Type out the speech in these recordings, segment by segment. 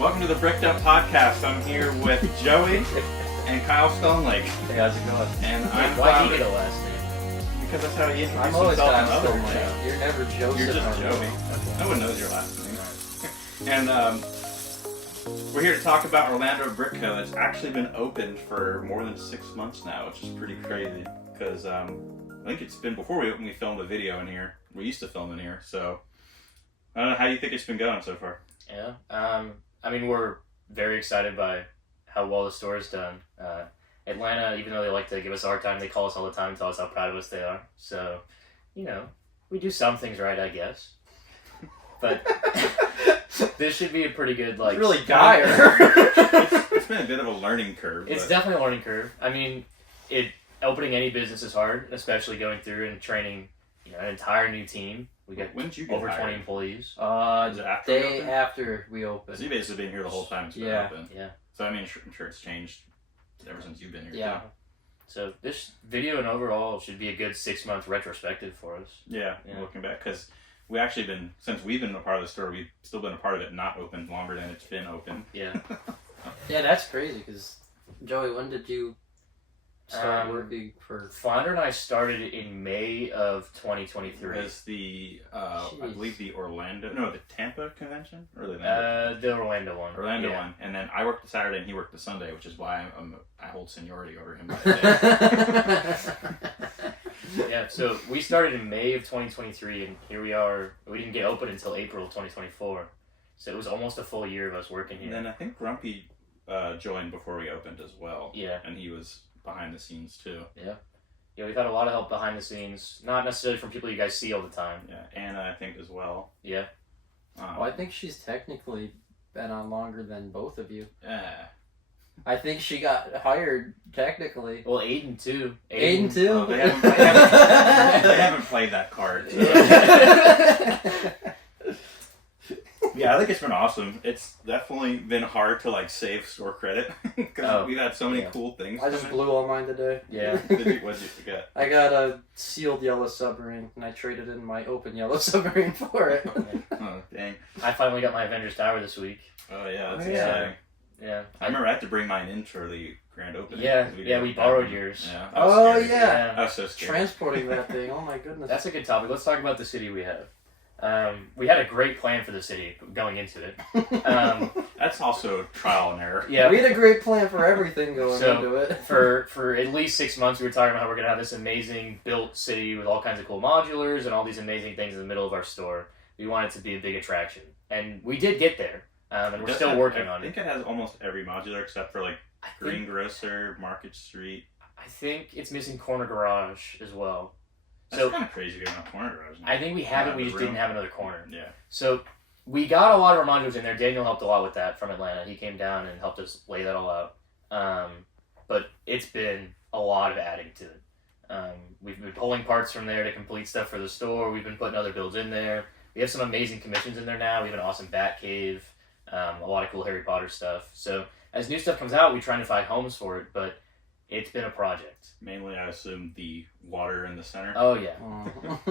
Welcome to the Bricked Up Podcast. I'm here with Joey and Kyle Stonelake. Hey, how's it going? And I'm Why do you get a last name? Because that's how he introduced I'm always himself and Kyle others. Stonelake. You're never Joseph. You're just or Joey. Okay. No one knows your last name. And we're here to talk about Orlando Brick Co. That's actually been open for more than 6 months now, which is pretty crazy. Because I think it's been before we opened, we filmed a video in here. We used to film in here, so I don't know. How do you think it's been going so far? Yeah. I mean, we're very excited by how well the store is done. Atlanta, even though they like to give us a hard time, they call us all the time and tell us how proud of us they are. So, you know, we do some things right, I guess. But this should be a pretty good, like... It's really dire. It's been a bit of a learning curve. It's definitely a learning curve. I mean, opening any business is hard, especially going through and training, an entire new team. We got over 20 employees. Is it after day after we opened. So you've basically been here the whole time it's been open. Yeah. So I mean, I'm sure it's changed ever since you've been here. Yeah. Too. So this video and overall should be a good 6-month retrospective for us. Yeah. Looking back, because we actually since we've been a part of the store, we've still been a part of it, not open longer than it's been open. Yeah. Yeah, that's crazy, because, Joey, when did you start working for... Flounder and I started in May of 2023. It was the, I believe the Tampa convention? Or the Orlando one. Orlando one. And then I worked the Saturday and he worked the Sunday, which is why I hold seniority over him by the day. Yeah, so we started in May of 2023, and here we are. We didn't get open until April of 2024. So it was almost a full year of us working here. And then I think Grumpy joined before we opened as well. Yeah. And he was behind the scenes too. Yeah. Yeah, we've had a lot of help behind the scenes. Not necessarily from people you guys see all the time. Yeah, Anna, I think, as well. Yeah. Well, I think she's technically been on longer than both of you. Yeah. I think she got hired, technically. Well, Aiden, too. Aiden too? Oh, they haven't played that card. So. Yeah, I think it's been awesome. It's definitely been hard to save store credit because we've had so many cool things. I just blew all mine today. Yeah. What did you get? I got a sealed yellow submarine, and I traded in my open yellow submarine for it. Oh, dang. I finally got my Avengers Tower this week. Oh, yeah, that's Yeah. exciting. Yeah. I remember I had to bring mine in for the grand opening. Yeah, we borrowed yours. Yeah. Oh, scared. yeah. I was so scared. Transporting that thing, oh my goodness. That's a good topic. Let's talk about the city we have. We had a great plan for the city going into it. That's also trial and error. Yeah, we had a great plan for everything going So, into it. for at least 6 months, we were talking about how we're going to have this amazing built city with all kinds of cool modulars and all these amazing things in the middle of our store. We want it to be a big attraction. And we did get there. And we're still working on it. I think it has almost every modular except for Greengrocer, Market Street. I think it's missing Corner Garage as well. That's kind of crazy getting a corner garage now. I think we have it, we just didn't have another corner. Yeah. So we got a lot of our modules in there. Daniel helped a lot with that from Atlanta. He came down and helped us lay that all out. But it's been a lot of adding to it. We've been pulling parts from there to complete stuff for the store. We've been putting other builds in there. We have some amazing commissions in there now. We have an awesome Bat Cave, a lot of cool Harry Potter stuff. So as new stuff comes out, we're trying to find homes for it, but it's been a project. Mainly, I assume, the water in the center. Oh, yeah.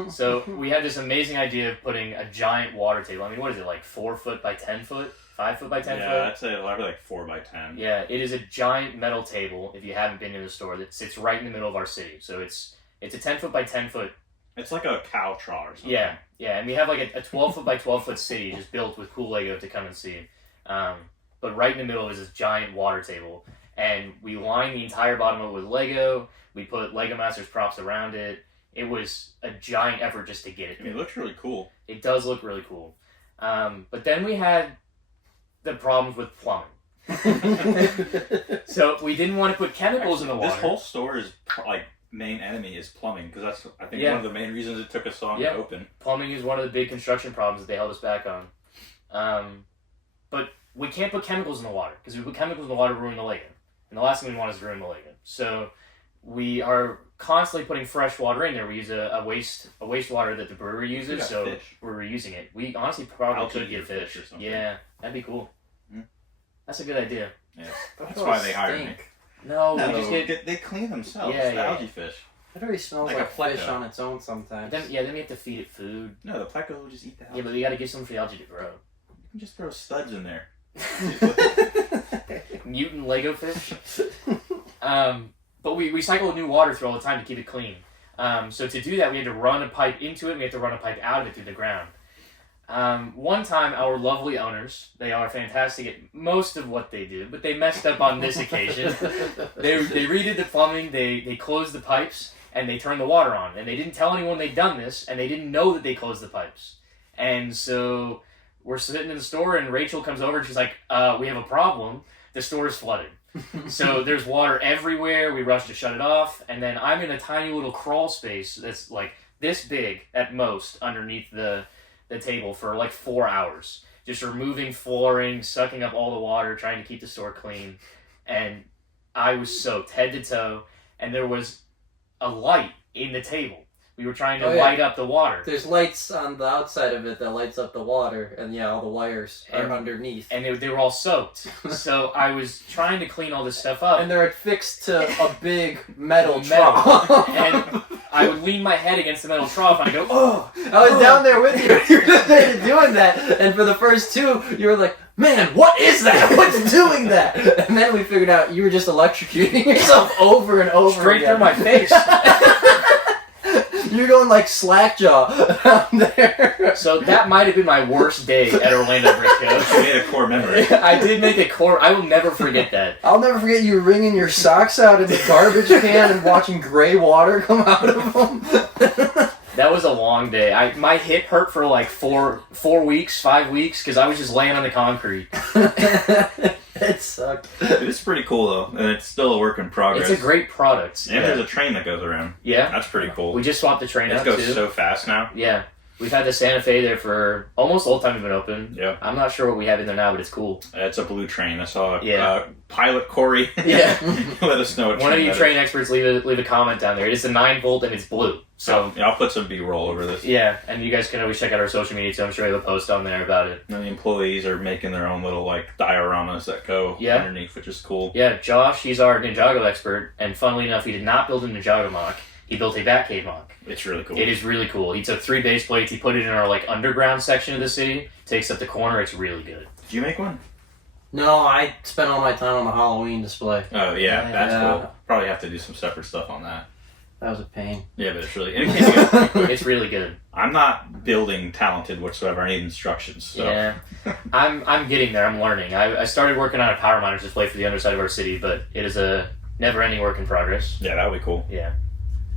So we had this amazing idea of putting a giant water table. I mean, what is it, 4 foot by 10 foot? 5 foot by 10 foot? Yeah, I'd say probably 4 by 10. Yeah, it is a giant metal table, if you haven't been in the store, that sits right in the middle of our city. So it's a 10 foot by 10 foot. It's like a cow trough or something. Yeah, and we have a 12 foot by 12 foot city just built with cool Lego to come and see. But right in the middle is this giant water table. And we lined the entire bottom of it with Lego. We put Lego Masters props around it. It was a giant effort just to get it. I mean, it looks really cool. It does look really cool. But then we had the problems with plumbing. So we didn't want to put chemicals in the water. This whole store's main enemy is plumbing, because that's, I think, one of the main reasons it took us so long to open. Plumbing is one of the big construction problems that they held us back on. But we can't put chemicals in the water, because if we put chemicals in the water, we ruin the Lego. And the last thing we want is to ruin the Lego. So we are constantly putting fresh water in there. We use a wastewater that the brewery uses, so fish. we're reusing it. We honestly probably Algae could get or fish. or something. Yeah, that'd be cool. Mm. That's a good idea. Yeah, that's why they hired me. No, we just get... They clean themselves. Yeah, the algae fish. It already smells Like like, a fish pleco. on its own sometimes. Then we have to feed it food. No, the pleco will just eat the algae. Yeah, but we got to give something for the algae to grow. You can just throw studs in there. Mutant Lego fish. But we cycle new water through all the time to keep it clean. So to do that, we had to run a pipe into it, and we had to run a pipe out of it through the ground. One time, our lovely owners, they are fantastic at most of what they do, but they messed up on this occasion. They redid the plumbing, they closed the pipes, and they turned the water on. And they didn't tell anyone they'd done this, and they didn't know that they closed the pipes. And so we're sitting in the store, and Rachel comes over, and she's like, we have a problem. The store is flooded. So there's water everywhere. We rush to shut it off, and then I'm in a tiny little crawl space that's like this big at most underneath the table for like 4 hours, just removing flooring, sucking up all the water, trying to keep the store clean. And I was soaked head to toe, and there was a light in the table. We were trying to light up the water. There's lights on the outside of it that lights up the water, and all the wires are underneath. And they were all soaked. So I was trying to clean all this stuff up. And they're affixed to a big metal trough. And I would lean my head against the metal trough, and I'd go, oh! I was down there with you. You were just there doing that. And for the first two, you were like, man, what is that? What's doing that? And then we figured out you were just electrocuting yourself over and over straight again. through my face. You're going like Slackjaw down there. So that might have been my worst day at Orlando Brick. You made a core memory. I did make a core. I will never forget that. I'll never forget you wringing your socks out in the garbage can and watching gray water come out of them. That was a long day. My hip hurt for like 5 weeks, because I was just laying on the concrete. It sucked. It is pretty cool though, and it's still a work in progress. It's a great product. And there's a train that goes around. Yeah. That's pretty cool. We just swapped the train out too. It goes too. so fast now. Yeah. We've had the Santa Fe there for almost the whole time we've been open. Yeah. I'm not sure what we have in there now, but it's cool. It's a blue train. I saw Yeah. Pilot Corey. Yeah. Let us know what One of train you that train experts, leave a comment down there. It is a 9-volt and it's blue. So I'll put some B-roll over this. yeah, and you guys can always check out our social media too. I'm sure we have a post on there about it. And the employees are making their own little like dioramas that go underneath, which is cool. Yeah, Josh, he's our Ninjago expert, and funnily enough, he did not build a Ninjago mock. He built a Batcave mock. It's really cool. It is really cool. He took 3 base plates, he put it in our like underground section of the city, takes up the corner. It's really good. Did you make one? No, I spent all my time on the Halloween display. Oh yeah, that's cool. Probably have to do some separate stuff on that. That was a pain. Yeah, but it's really good. It's really good. I'm not building talented whatsoever. I need instructions. So. Yeah, I'm getting there. I'm learning. I started working on a power miners display for the underside of our city, but it is a never-ending work in progress. Yeah, that would be cool. Yeah.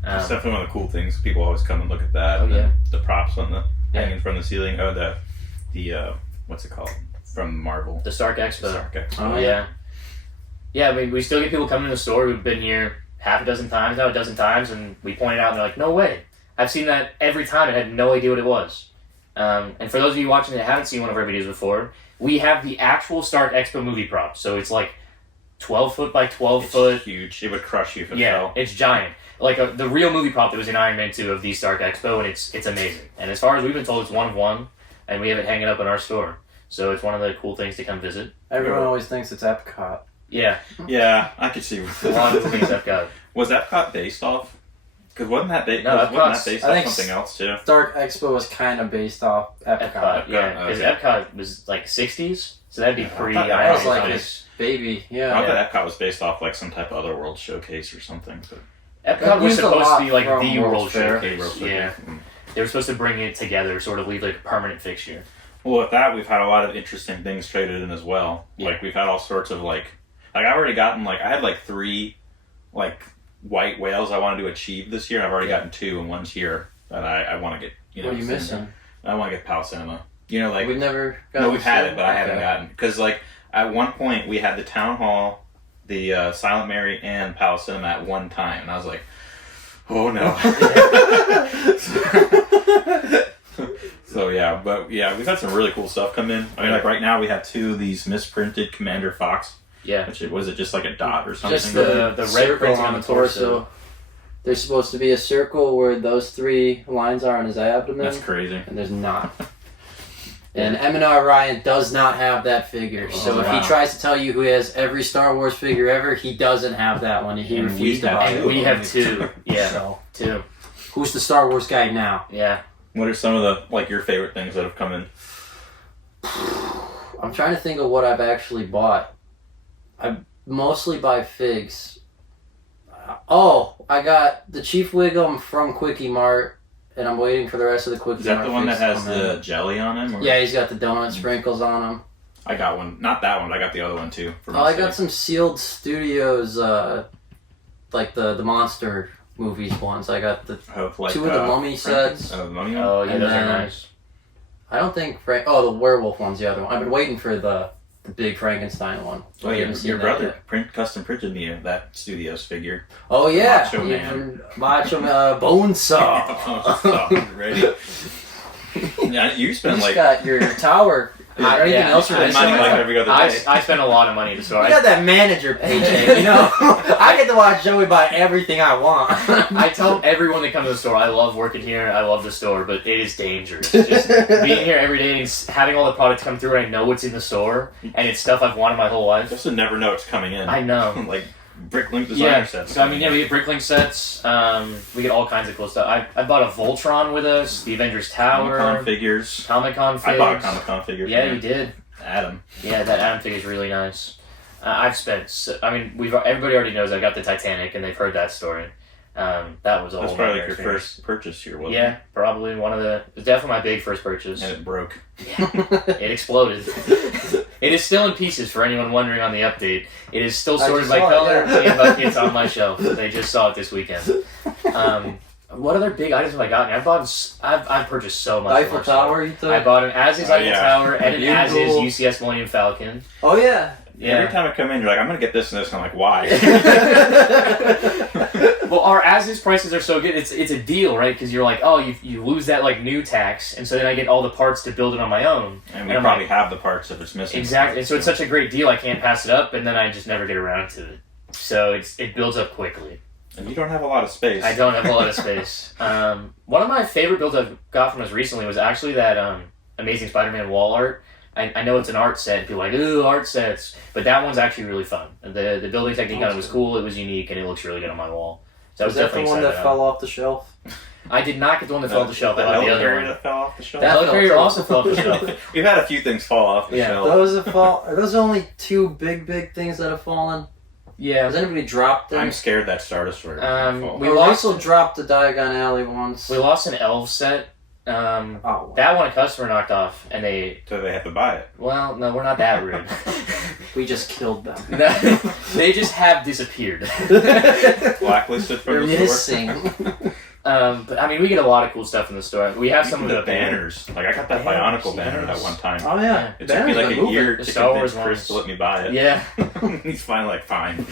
It's definitely one of the cool things. People always come and look at that. Oh, yeah. The props on the hanging from the ceiling. Oh, the what's it called? From Marvel. The Stark Expo. The Stark Expo. Oh, yeah. Yeah, I mean, we still get people coming to the store. We've been here half a dozen times now, a dozen times, and we point it out, and they're like, no way. I've seen that every time and had no idea what it was. And for those of you watching that haven't seen one of our videos before, we have the actual Stark Expo movie prop. So it's like 12 foot by 12 foot. It's huge. It would crush you if it Yeah, fell. it's giant. Like the real movie prop that was in Iron Man 2 of the Stark Expo, and it's amazing. And as far as we've been told, it's one of one, and we have it hanging up in our store. So it's one of the cool things to come visit. Everyone always thinks it's Epcot. Yeah. Yeah, I could see. A lot of things Epcot. Was Epcot based off? Because wasn't that based I think off something else too? Stark Expo was kind of based off Epcot. Yeah, because Epcot was like 60s, so that'd be pre that That was Iron like Man. his baby, yeah. I thought Epcot was based off like some type of other world showcase or something. But Epcot was used a supposed lot to be like from the World's World Fair. Showcase. Yeah. They were supposed to bring it together, sort of leave like a permanent fixture. Well, with that, we've had a lot of interesting things traded in as well. Yeah. Like we've had all sorts of like I've already gotten I had like 3 like white whales I wanted to achieve this year. And I've already gotten 2, and one's here that I want to get. What are you missing? I want to get Pal Cinema. You know, like We've never got. no, we've had it, but I haven't gotten because like at one point we had the Town Hall, the Silent Mary, and Pal Cinema at one time, and I was like, oh no. So yeah, but yeah, we've had some really cool stuff come in. I mean, like right now we have 2 of these misprinted Commander Fox. Yeah. Which was it just like a dot or something? Just the red circle printing on the torso. There's supposed to be a circle where those 3 lines are on his abdomen. That's crazy. And there's not. And M&R Ryan does not have that figure. So if he tries to tell you who has every Star Wars figure ever, he doesn't have that one. He refused to buy it. And we have 2. Yeah. So, 2. who's the Star Wars guy now? Yeah. What are some of the like your favorite things that have come in? I'm trying to think of what I've actually bought. I mostly buy figs. I got the Chief Wiggum from Quickie Mart, and I'm waiting for the rest of the Quickie Mart. Is that the one that figs to has come in. the jelly on him? Or? Yeah, he's got the donut sprinkles on him. I got one. Not that one, but I got the other one too. For I got some Sealed Studios, like the Monster movies ones. I got the 2 of the Mummy sets. The Mummy one? Oh, yeah, And those are then- nice. I don't think the werewolf one's the other one. I've been waiting for the big Frankenstein one. Oh, I yeah, haven't seen your that brother yet. custom printed me that Studios figure. Oh yeah, Macho Man. Macho Bone Saw. Ready? Yeah, you You spent just like got your tower. Anything yeah, else for I this money summer? like every other I day. spend a lot of money to store. You got that manager paycheck, you know. I get to watch Joey buy everything I want. I tell everyone that comes to the store, I love working here, I love the store, but it is dangerous. Just being here every day and having all the products come through and I know what's in the store, and it's stuff I've wanted my whole life. Just to never know it's coming in. I know. Like Bricklink designer Yeah, sets. so I mean, yeah, we get Bricklink sets, we get all kinds of cool stuff. I bought a Voltron with us, the Avengers Tower, Comic-Con figures. Comic-Con figs. I bought a Comic-Con figure. Yeah, for you did. Adam. Yeah, that Adam figure is really nice. I've spent, everybody already knows I got the Titanic, and they've heard that story. That was a That's whole probably nightmare like your experience. first purchase here, wasn't Yeah, probably one of the. It was definitely my big first purchase. it? And it broke. It exploded. It is still in pieces for anyone wondering on the update. It is still I sorted just by saw it, color yeah. and buckets on my shelf. They just saw it this weekend. What other big items have I gotten? I've purchased so much. Eiffel from our store. Tower, you I thought? bought an As-Is Oh, Eiffel yeah. Tower and an As-Is Beautiful. UCS Millennium Falcon. Oh yeah. Yeah. Every time I come in, you're like, I'm gonna get this and this, and I'm like, why? Well, our as-is prices are so good. It's a deal, right? Because you're like, oh, you lose that like new tax, and so then I get all the parts to build it on my own. And we I'm probably like, have the parts if it's missing. exactly. And so it's such a great deal. I can't pass it up, and then I just never get around to it. So it builds up quickly. And you don't have a lot of space. I don't have a lot of space. One of my favorite builds I've got from us recently was actually that Amazing Spider-Man wall art. I know it's an art set. People are like, ooh, art sets. But that one's actually really fun. The building technique on it was cool. It was unique, and it looks really good on my wall. So I was Was that the definitely one excited that about fell off the shelf? it. I did not get the one that fell off the shelf. I got the other helicarrier one. that fell off the shelf. The That helicarrier fell also fell off the shelf. We've had a few things fall off the Yeah. shelf. Are those only 2 big things that have fallen? Yeah. Has anybody dropped them? I'm scared that Stardust were We We lost- also dropped the Diagon Alley once. We lost an elf set. Oh, That one a customer knocked off, and So they have to buy it. well, no, we're not that rude. we just killed them. They just have disappeared. Blacklisted They're from the missing. But I mean, we get a lot of cool stuff in the store. We have some Even of the banners. Like I got that Banners, Bionicle banner yes. that one time. Oh yeah, It took me like a year The to Star convince Wars Chris ones. to let me buy it. Yeah. He's finally like, fine.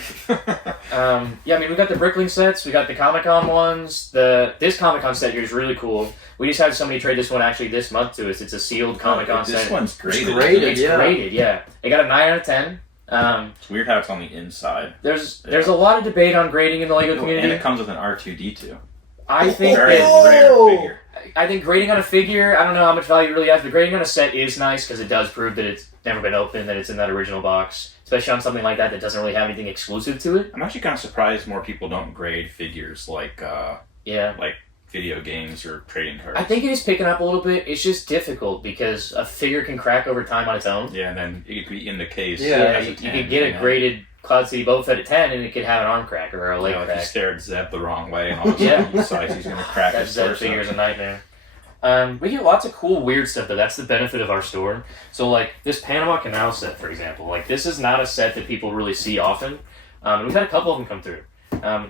Yeah, I mean, we got the Bricklink sets, we got the Comic-Con ones. This Comic-Con set here is really cool. We just had somebody trade this one actually this month to us. It's a sealed Comic-Con This set. one's graded. It's graded. It's Yeah. graded, yeah. It got a 9 out of 10. It's weird how it's on the inside. There's a lot of debate on grading in the LEGO And community. it comes with an R2D2. I think Very that, rare figure. I think grading on a figure, I don't know how much value it really has, but grading on a set is nice because it does prove that it's never been opened, that it's in that original box. Especially on something like that that doesn't really have anything exclusive to it. I'm actually kind of surprised more people don't grade figures like Yeah. video games or trading cards. I think it is picking up a little bit. It's just difficult because a figure can crack over time on its own. Yeah, and then it could be in the case. Yeah, as a you 10, could get a know? graded Cloud City Boba Fett at 10 and it could have an arm crack or a leg If you crack. stare at Zeb the wrong way and all of a Yeah. sudden he decides he's going to crack That his Zed torso. figure is a nightmare. We get lots of cool, weird stuff, though. That's the benefit of our store. So, like, this Panama Canal set, for example. Like, this is not a set that people really see often. And we've had a couple of them come through.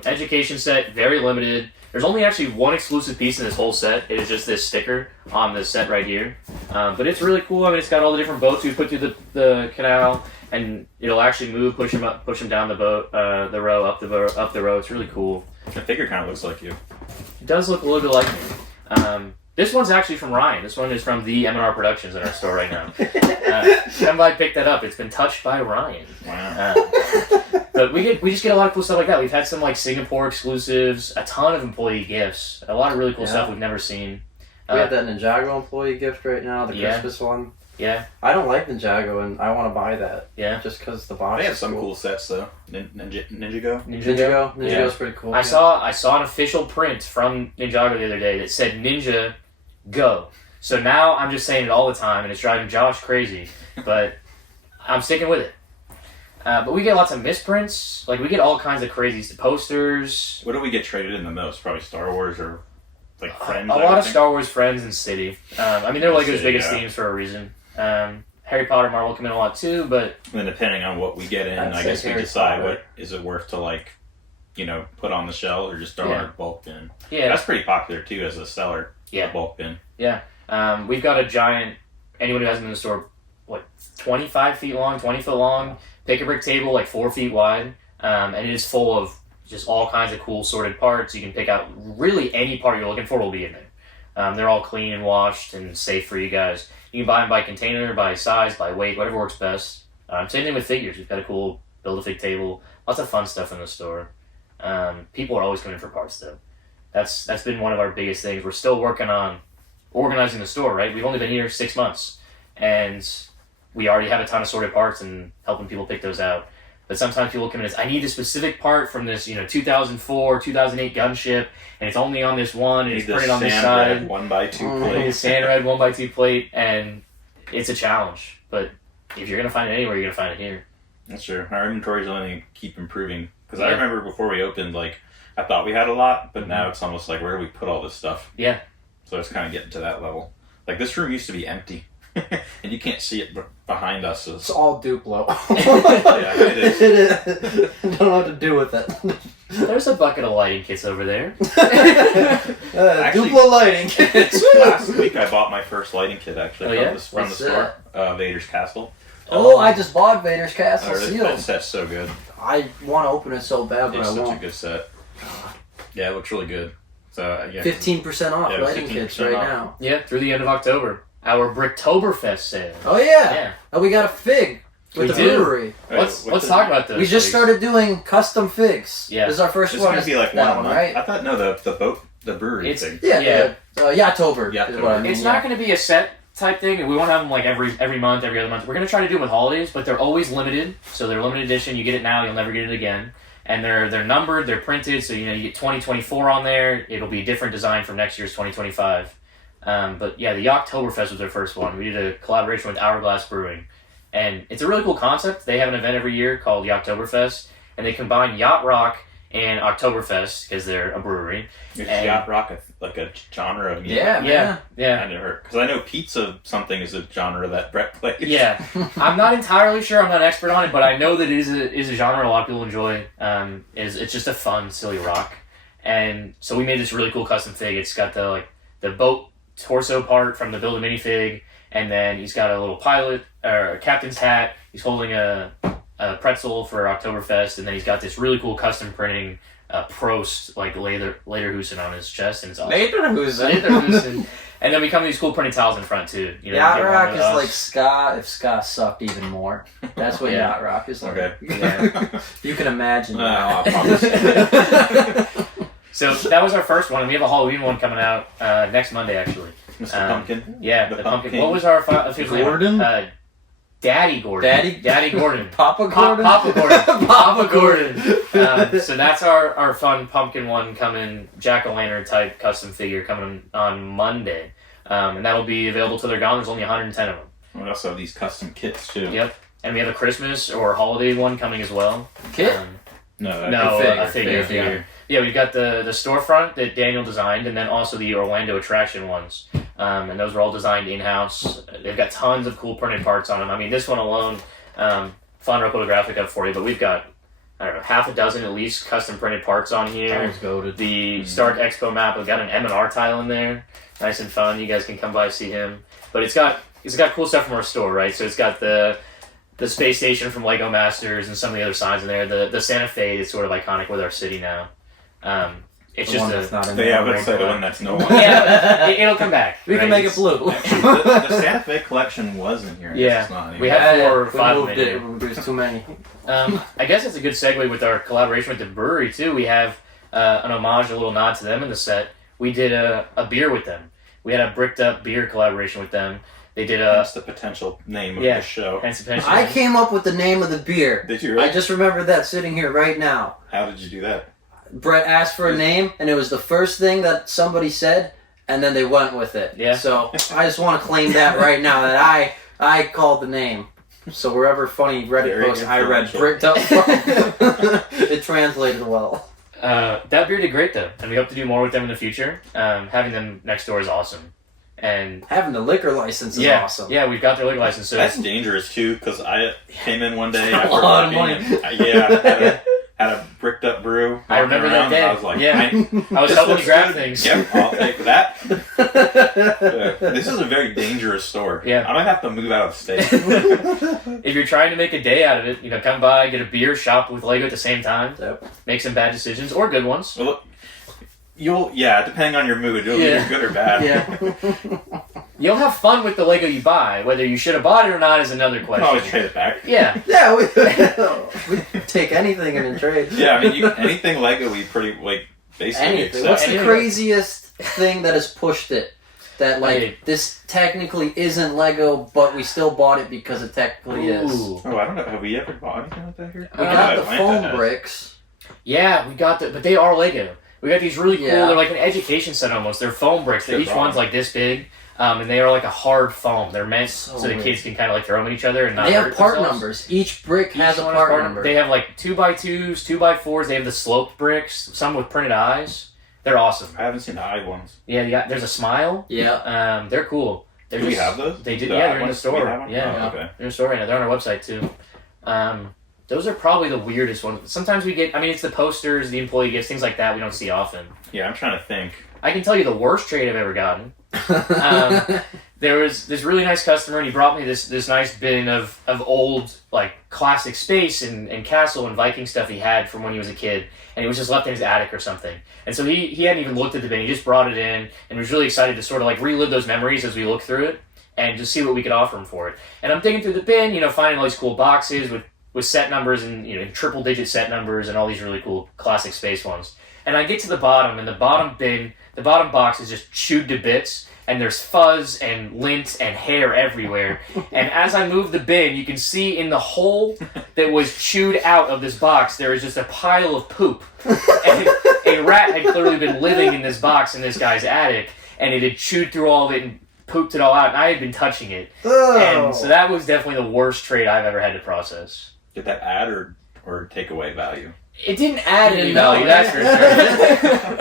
Education set, very limited. There's only actually one exclusive piece in this whole set. It is just this sticker on this set right here. But it's really cool. I mean, it's got all the different boats we put through the canal, and it'll actually move, push them down the boat, the row, up the row. It's really cool. The figure kind of looks like you. It does look a little bit like me. This one's actually from Ryan. This one is from the M&R Productions in our store right now. Somebody picked that up. It's been touched by Ryan. Wow. But we just get a lot of cool stuff like that. We've had some like Singapore exclusives, a ton of employee gifts, a lot of really cool Yeah. stuff we've never seen. We have that Ninjago employee gift right now, the Yeah. Christmas one. Yeah, I don't like Ninjago, and I want to buy that. Yeah. Just because the box. They have is some cool sets though. Ninjago. Ninjago. Ninjago's Yeah. pretty cool. I saw an official print from Ninjago the other day that said Ninja Go. So now I'm just saying it all the time, and it's driving Josh crazy. But I'm sticking with it. But we get lots of misprints. Like, we get all kinds of crazy posters. What do we get traded in the most? Probably Star Wars or like Friends. A lot of Star Wars, Friends, and City. I mean, they're like those biggest themes for a reason. Harry Potter, Marvel come in a lot too, but then depending on what we get in, I guess we decide what is it worth to like, put on the shelf or just throw our bulk bin. Yeah, that's pretty popular too as a seller. Yeah, a bulk bin. Yeah, we've got a giant. Anyone who hasn't been in the store, 25 feet long, 20 foot long, pick a brick table, 4 feet wide, and it is full of just all kinds of cool sorted parts. You can pick out really any part you're looking for will be in there. They're all clean and washed and safe for you guys. You can buy them by container, by size, by weight, whatever works best. Same thing with figures. We've got a cool Build-A-Fig table. Lots of fun stuff in the store. People are always coming for parts, though. That's been one of our biggest things. We're still working on organizing the store, right? We've only been here 6 months, and we already have a ton of sorted parts and helping people pick those out. But sometimes people come in and say, I need a specific part from this, 2004, 2008 gunship, and it's only on this one, and it's printed on this side. 1x2 plate. Sand red 1x2 plate, and it's a challenge. But if you're going to find it anywhere, you're going to find it here. That's true. Our inventory's only going to keep improving. Because I remember before we opened, I thought we had a lot, but now it's almost like, where do we put all this stuff? Yeah. So it's kind of getting to that level. This room used to be empty. And you can't see it behind us. It's all Duplo. Yeah, it is. It is. I don't know what to do with it. There's a bucket of lighting kits over there. Actually, Duplo lighting kits. Last week I bought my first lighting kit, actually, from the store. Vader's Castle. Oh, I just bought Vader's Castle sealed. That set's so good. I want to open it so bad, but I won't. It's such a good set. Yeah, it looks really good. So 15% off lighting kits right now. Yeah, through the end of October. Our Bricktoberfest sale. Oh yeah. Oh, we got a fig with the brewery. Let's talk about those. We just started doing custom figs. Yeah, this is our first one. It's gonna be one, right? I thought the brewery fig. Yeah. Yachtober. It's not going to be a set type thing. We won't have them every month, every other month. We're going to try to do it with holidays, but they're always limited. So they're limited edition. You get it now, you'll never get it again. And they're numbered, they're printed, so you get 2024 on there. It'll be a different design from next year's 2025. But yeah, the Oktoberfest was their first one. We did a collaboration with Hourglass Brewing. And it's a really cool concept. They have an event every year called the Oktoberfest, and they combine yacht rock and Oktoberfest because they're a brewery. Is yacht rock a genre of music? Yeah. I never heard. Because I know pizza something is a genre that Brett plays. Yeah. I'm not entirely sure. I'm not an expert on it, but I know that it is a genre a lot of people enjoy. It's just a fun, silly rock. And so we made this really cool custom fig. It's got the boat torso part from the Build a Minifig, and then he's got a little pilot or a captain's hat. He's holding a pretzel for Oktoberfest, and then he's got this really cool custom printing Prost Lederhosen on his chest, and it's awesome. Lederhosen. And then we come to these cool printed towels in front too. Yacht rock is like ska if ska sucked even more. That's what yacht rock is like. Okay. Yeah. You can imagine. So that was our first one, and we have a Halloween one coming out next Monday, actually. Mr. Pumpkin? Yeah, the pumpkin. What was our official name? Daddy Gordon. Daddy Gordon. Papa Gordon? Papa Gordon. Papa Gordon. So that's our fun pumpkin one coming, jack-o'-lantern type custom figure coming on Monday. And that'll be available till they're gone. There's only 110 of them. We also have these custom kits, too. Yep. And we have a Christmas or holiday one coming as well. Kit? A figure. Yeah, we've got the storefront that Daniel designed, and then also the Orlando attraction ones. And those were all designed in-house. They've got tons of cool printed parts on them. I mean, this one alone, Flounder will put a graphic up for you, but we've got, half a dozen at least custom printed parts on here. The Stark Expo map, we've got an M&R tile in there. Nice and fun. You guys can come by and see him. But it's got cool stuff from our store, right? So it's got the space station from Lego Masters and some of the other signs in there. The Santa Fe is sort of iconic with our city now. It's just the one that's no one. Yeah, it'll come back. We can make it blue. Actually, the Santa Fe collection was in here. Yeah, it's not we have 4 or 5 of them. There's too many. I guess it's a good segue with our collaboration with the brewery too. We have an homage, a little nod to them in the set. We did a beer with them. We had a bricked up beer collaboration with them. They did That's the potential name of the show. I came up with the name of the beer. Did you really? I just remembered that sitting here right now. How did you do that? Brett asked for a name, and it was the first thing that somebody said, and then they went with it. Yeah. So I just want to claim that right now, that I called the name. So wherever funny Reddit Very post I read influential. bricked up from, it translated well. That beer did great though, and we hope to do more with them in the future. Having them next door is awesome, and Having the liquor license is yeah, awesome. yeah, we've got their liquor license. So That's dangerous too, because I came in one day A after lot of working money. and, had a bricked up brew. I remember walking that around, day. I was like, Yeah. I was this helping looks you grab good. things. Yep, I'll take that. Yeah. This is a very dangerous store. Yeah. I might have to move out of state. If you're trying to make a day out of it, come by, get a beer, shop with Lego at the same time, Yep. make some bad decisions or good ones. Well, look, depending on your mood, you'll Yeah. be good or bad. Yeah. You'll have fun with the Lego you buy. Whether you should have bought it or not is another You can always question. trade it back. Yeah. Yeah, we take anything in trade. Yeah, I mean, anything Lego, we pretty basically Anything. accept. What's the Anything. craziest thing that has pushed it? That Hey. this technically isn't Lego, but we still bought it because it technically is. Ooh. Oh, I don't know. Have we ever bought anything like that here? We Uh, got the Atlanta foam has. bricks. Yeah, we got but they are Lego. We got these really cool, Yeah. they're like an education set almost. They're foam bricks. Good Each problem. one's like this big, and they are like a hard foam. They're meant so the weird. kids can kind of like throw them at each other and not They have hurt part themselves. numbers. Each brick has Each a one part number. They have like 2x2s, 2x4s. They have the sloped bricks, some with printed eyes. They're awesome. I haven't seen the eye ones. Yeah, there's a smile. Yeah. They're cool. They're Do we just- have those? They did. The Yeah, eye they're in the ones? store. We have them? Yeah, Oh, okay. they're in the store right now. They're on our website too. Those are probably the weirdest ones. Sometimes we get. I mean, it's the posters, the employee gifts, things like that. We don't see often. Yeah, I'm trying to think. I can tell you the worst trade I've ever gotten. There was this really nice customer, and he brought me this nice bin of old like classic space and castle and Viking stuff he had from when he was a kid, and it was just left in his attic or something. And so he hadn't even looked at the bin; he just brought it in, and was really excited to sort of like relive those memories as we look through it and just see what we could offer him for it. And I'm digging through the bin, finding all these cool boxes with set numbers and triple digit set numbers and all these really cool classic space ones. And I get to the bottom, and the bottom box is just chewed to bits. And there's fuzz and lint and hair everywhere. And as I move the bin, you can see in the hole that was chewed out of this box, there is just a pile of poop. And a rat had clearly been living in this box in this guy's attic, and it had chewed through all of it and pooped it all out, and I had been touching it. And so that was definitely the worst trade I've ever had to process. Did that add or take away value? It didn't add any No, value, that's for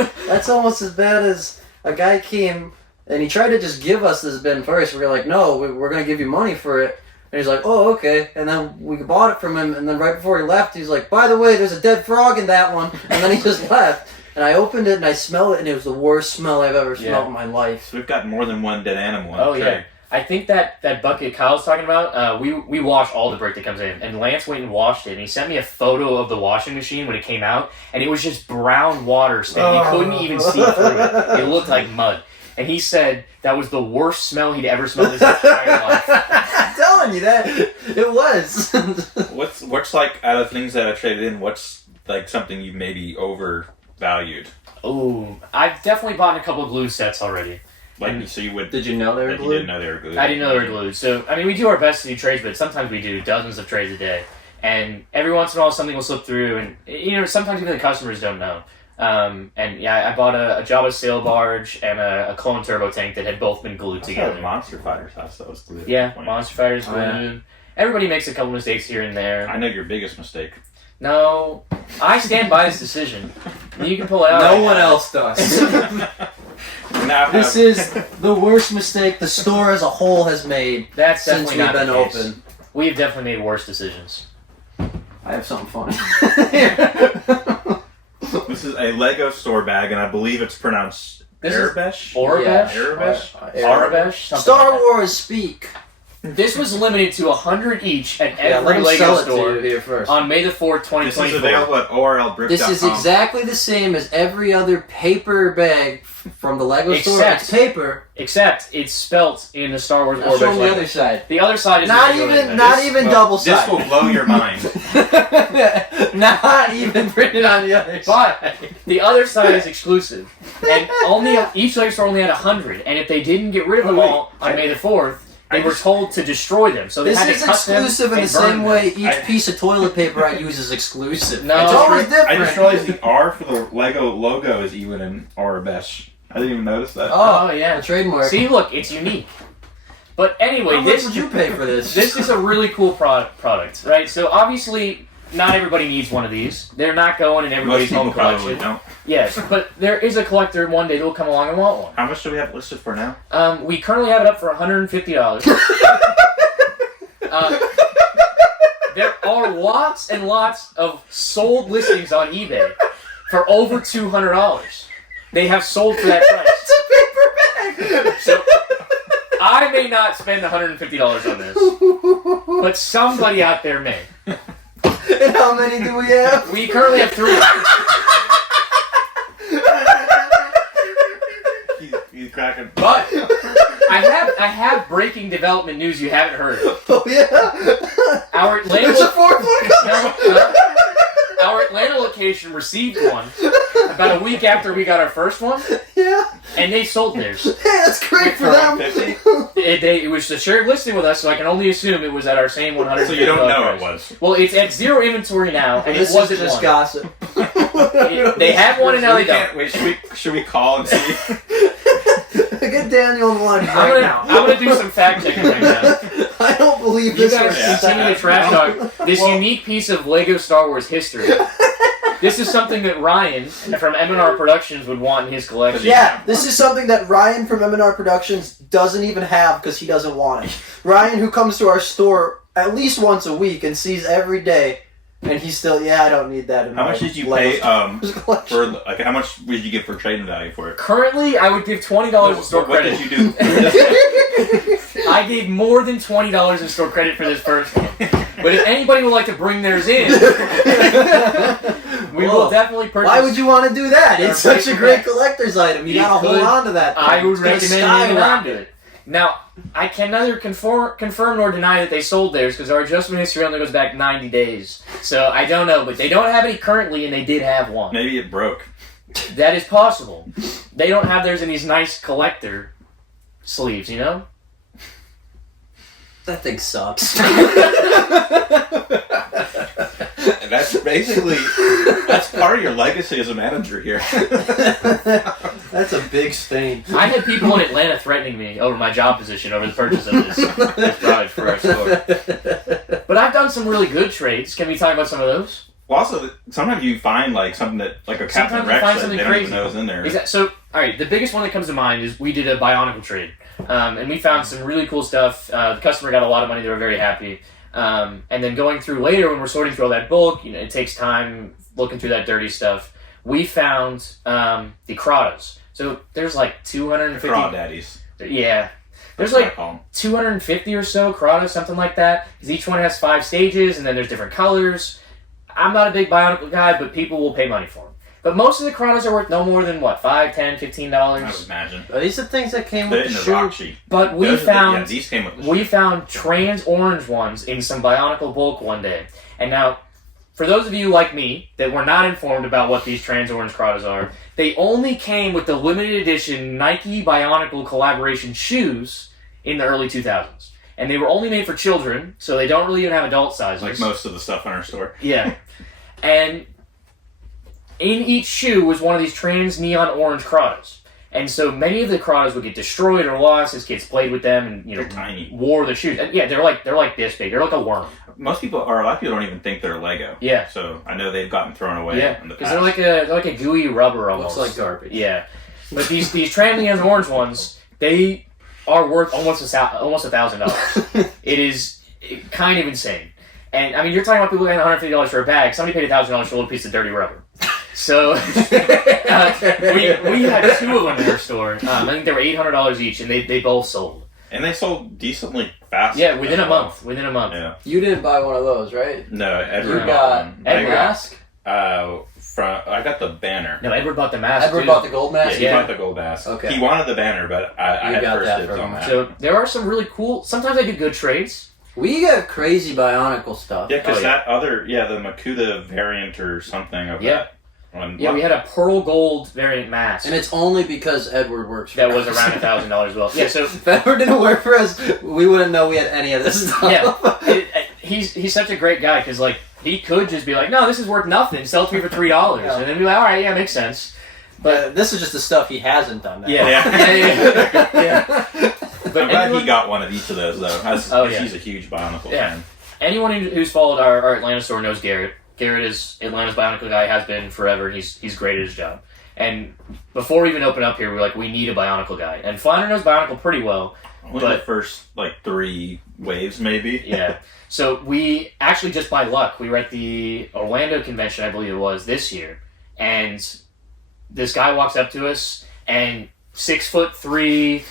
sure. That's almost as bad as a guy came and he tried to just give us this bin first. We were like, no, we're going to give you money for it. And he's like, oh, okay. And then we bought it from him. And then right before he left, he's like, by the way, there's a dead frog in that one. And then he just left. And I opened it and I smelled it, and it was the worst smell I've ever smelled in my life. So we've got more than one dead animal in Oh, the yeah. tray. I think that bucket Kyle's talking about, we wash all the brick that comes in. And Lance went and washed it, and he sent me a photo of the washing machine when it came out, and it was just brown water stain. You couldn't even see through it. It looked like mud. And he said that was the worst smell he'd ever smelled in his entire life. I'm telling you that. It was. What's like, out of things that I traded in, what's like something you maybe overvalued? Ooh, I've definitely bought a couple of glue sets already. Like, so you would... Did you know they were that you glued? didn't know they were glued. I didn't know they were glued. So, I mean, we do our best to do trades, but sometimes we do dozens of trades a day. And every once in a while, something will slip through, and, sometimes even the customers don't know. And yeah, I bought a Java sail barge and a clone turbo tank that had both been glued together. Monster Fighter's house that was glued. Yeah, Monster Fighter's glued. Oh, yeah. Everybody makes a couple mistakes here and there. I know your biggest mistake. No, I stand by this decision. You can pull it out. No one else does. Now This is the worst mistake the store as a whole has made That's since definitely we've not been the case. open. We have definitely made worse decisions. I have something funny. This is a Lego store bag, and I believe it's pronounced This is Arabesh. Orabesh? Arabesh? Arabesh? Something Star like Wars speak. that. This was limited to 100 each at Yeah, let every me Lego sell it to store you here first. on May the 4th, This is 2024. available at orlbrick.com. This is exactly the same as every other paper bag from the Lego store. Except- It's paper. Except it's spelt in the Star Wars I'll show Orabesh them the language. other side. The other side is Not the even, Lego not language. even Well, double This side. will blow your mind. Not even printed on the other But side. the other side is exclusive, and each Lego store only had 100. And if they didn't get rid of them Oh, wait. all on May the 4th, they were told to destroy them. So they This had to is cut them exclusive in and the burn same them. way each I- piece of toilet paper I use is exclusive. No. It's always I different. just realized the R for the Lego logo is even in Arabesh. I didn't even notice that. Oh yeah. A trademark. See, look, it's unique. But anyway, How much would you pay for this? This is a really cool product, right? So obviously, not everybody needs one of these. They're not going in everybody's home collection. Don't. Yes, but there is a collector one day that will come along and want one. How much do we have listed for now? We currently have it up for $150. There are lots and lots of sold listings on eBay for over $200. They have sold for that price. It's a paper bag! So, I may not spend $150 on this, but somebody out there may. And how many do we have? We currently have 3. He's cracking. But I have breaking development news you haven't heard. Oh yeah. Our Atlanta There's a 4th one coming. our Atlanta location received one about a week after we got our first one, Yeah. and they sold theirs. Hey, that's great for them. It was a shared listing with us, so I can only assume it was at our same $100. So you don't know it was. Well, it's at 0 inventory now, and This it wasn't is just one. gossip. They have one and now they don't. Can't wait. Should we call and see? Get Daniel on the line I'm gonna do some fact checking right now. I don't believe You this. guys continue to trash talk this unique piece of Lego Star Wars history. This is something that Ryan from M&R Productions would want in his collection. Yeah, this is something that Ryan from M&R Productions doesn't even have because he doesn't want it. Ryan, who comes to our store at least once a week and sees every day, and he's still, I don't need that. In How my much did you Lego pay Star Wars collection. for like? How much would you give for trading value for it? Currently, I would give $20 in store What credit. did you do? I gave more than $20 in store credit for this first one. But if anybody would like to bring theirs in, we will definitely purchase. Why would you want to do that? It's Or such a paper great bag. collector's item. You You gotta hold could- on to that. I would It's gonna recommend hanging on skyrocket. to it. Now, I can neither confirm nor deny that they sold theirs because our adjustment history only goes back 90 days. So I don't know, but they don't have any currently, and they did have one. Maybe it broke. That is possible. They don't have theirs in these nice collector sleeves, you know? That thing sucks. That's basically part of your legacy as a manager here. That's a big stain. I had people in Atlanta threatening me over my job position over the purchase of this product for our store. But I've done some really good trades. Can we talk about some of those? Well, also, sometimes you find like something that, like a Captain Sometimes you Rex, find that something they don't even crazy. know is in there. So, all right, the biggest one that comes to mind is we did a Bionicle trade. And we found some really cool stuff. The customer got a lot of money. They were very happy. And then going through later when we're sorting through all that bulk, it takes time looking through that dirty stuff. We found the Kratos. So there's like 250. Crawdaddies. Yeah. There's That's what I like call 'em. 250 or so Kratos, something like that. Because each one has 5 stages, and then there's different colors. I'm not a big Bionicle guy, but people will pay money for them. But most of the Kratos are worth no more than, what, $5, $10, $15? I would imagine. Are these the things that came They're with in the the shoe? rock sheet. But we Those are found... these came with the We sheet. found trans orange ones in some Bionicle bulk one day. And now, for those of you like me that were not informed about what these trans orange Kratos are, they only came with the limited edition Nike Bionicle collaboration shoes in the early 2000s. And they were only made for children, so they don't really even have adult sizes. Like most of the stuff in our store. Yeah. And in each shoe was one of these trans neon orange Kratos. And so many of the Kratos would get destroyed or lost as kids played with them and They're tiny. wore the shoes. And yeah, they're like this big. They're like a worm. Most people, or a lot of people, don't even think they're Lego. Yeah. So I know they've gotten thrown away Yeah, in the because past. they're like a gooey rubber almost. Looks like garbage. Yeah, but these trans neon orange ones, they are worth almost $1,000. It is kind of insane. And I mean, you're talking about people paying $150 for a bag. Somebody paid $1,000 for a little piece of dirty rubber. So we had 2 of them in our store. I think they were $800 each, and they both sold. And they sold decently fast. Yeah, within as a well. month. Within a month. Yeah. You didn't buy one of those, right? No, You Edward got one. Edward. I mask? got, I got the banner. No, Edward bought the mask. Edward too. bought the gold Yeah, mask? he Yeah. bought the gold mask. Okay. He wanted the banner, but I You had got first that dibs for on him. that. So there are some really cool. Sometimes I do good trades. We got crazy Bionicle stuff. Yeah, because Oh, yeah. that other, the Makuta variant or something of Yeah. that. One, Yeah, we had a pearl gold variant mask. And it's only because Edward works for that us. was around $1,000 as well. Yeah, so If Edward didn't work for us, we wouldn't know we had any of this stuff. yeah, he's such a great guy because like he could just be like, no, this is worth nothing. Sell it to me for $3, Yeah. and then be like, all right, yeah, makes sense. But this is just the stuff he hasn't done. Now. Yeah. Yeah. Yeah. I'm glad he got one of each of those, though. He's a huge Bionicle fan. Anyone who's followed our Atlanta store knows Garrett. Garrett is Atlanta's Bionicle guy, has been forever. He's great at his job. And before we even open up here, we were like, we need a Bionicle guy. And Flounder knows Bionicle pretty well. Only the first, 3 waves, maybe. Yeah. So we actually, just by luck, we were at the Orlando convention, I believe it was, this year. And this guy walks up to us, and 6'3",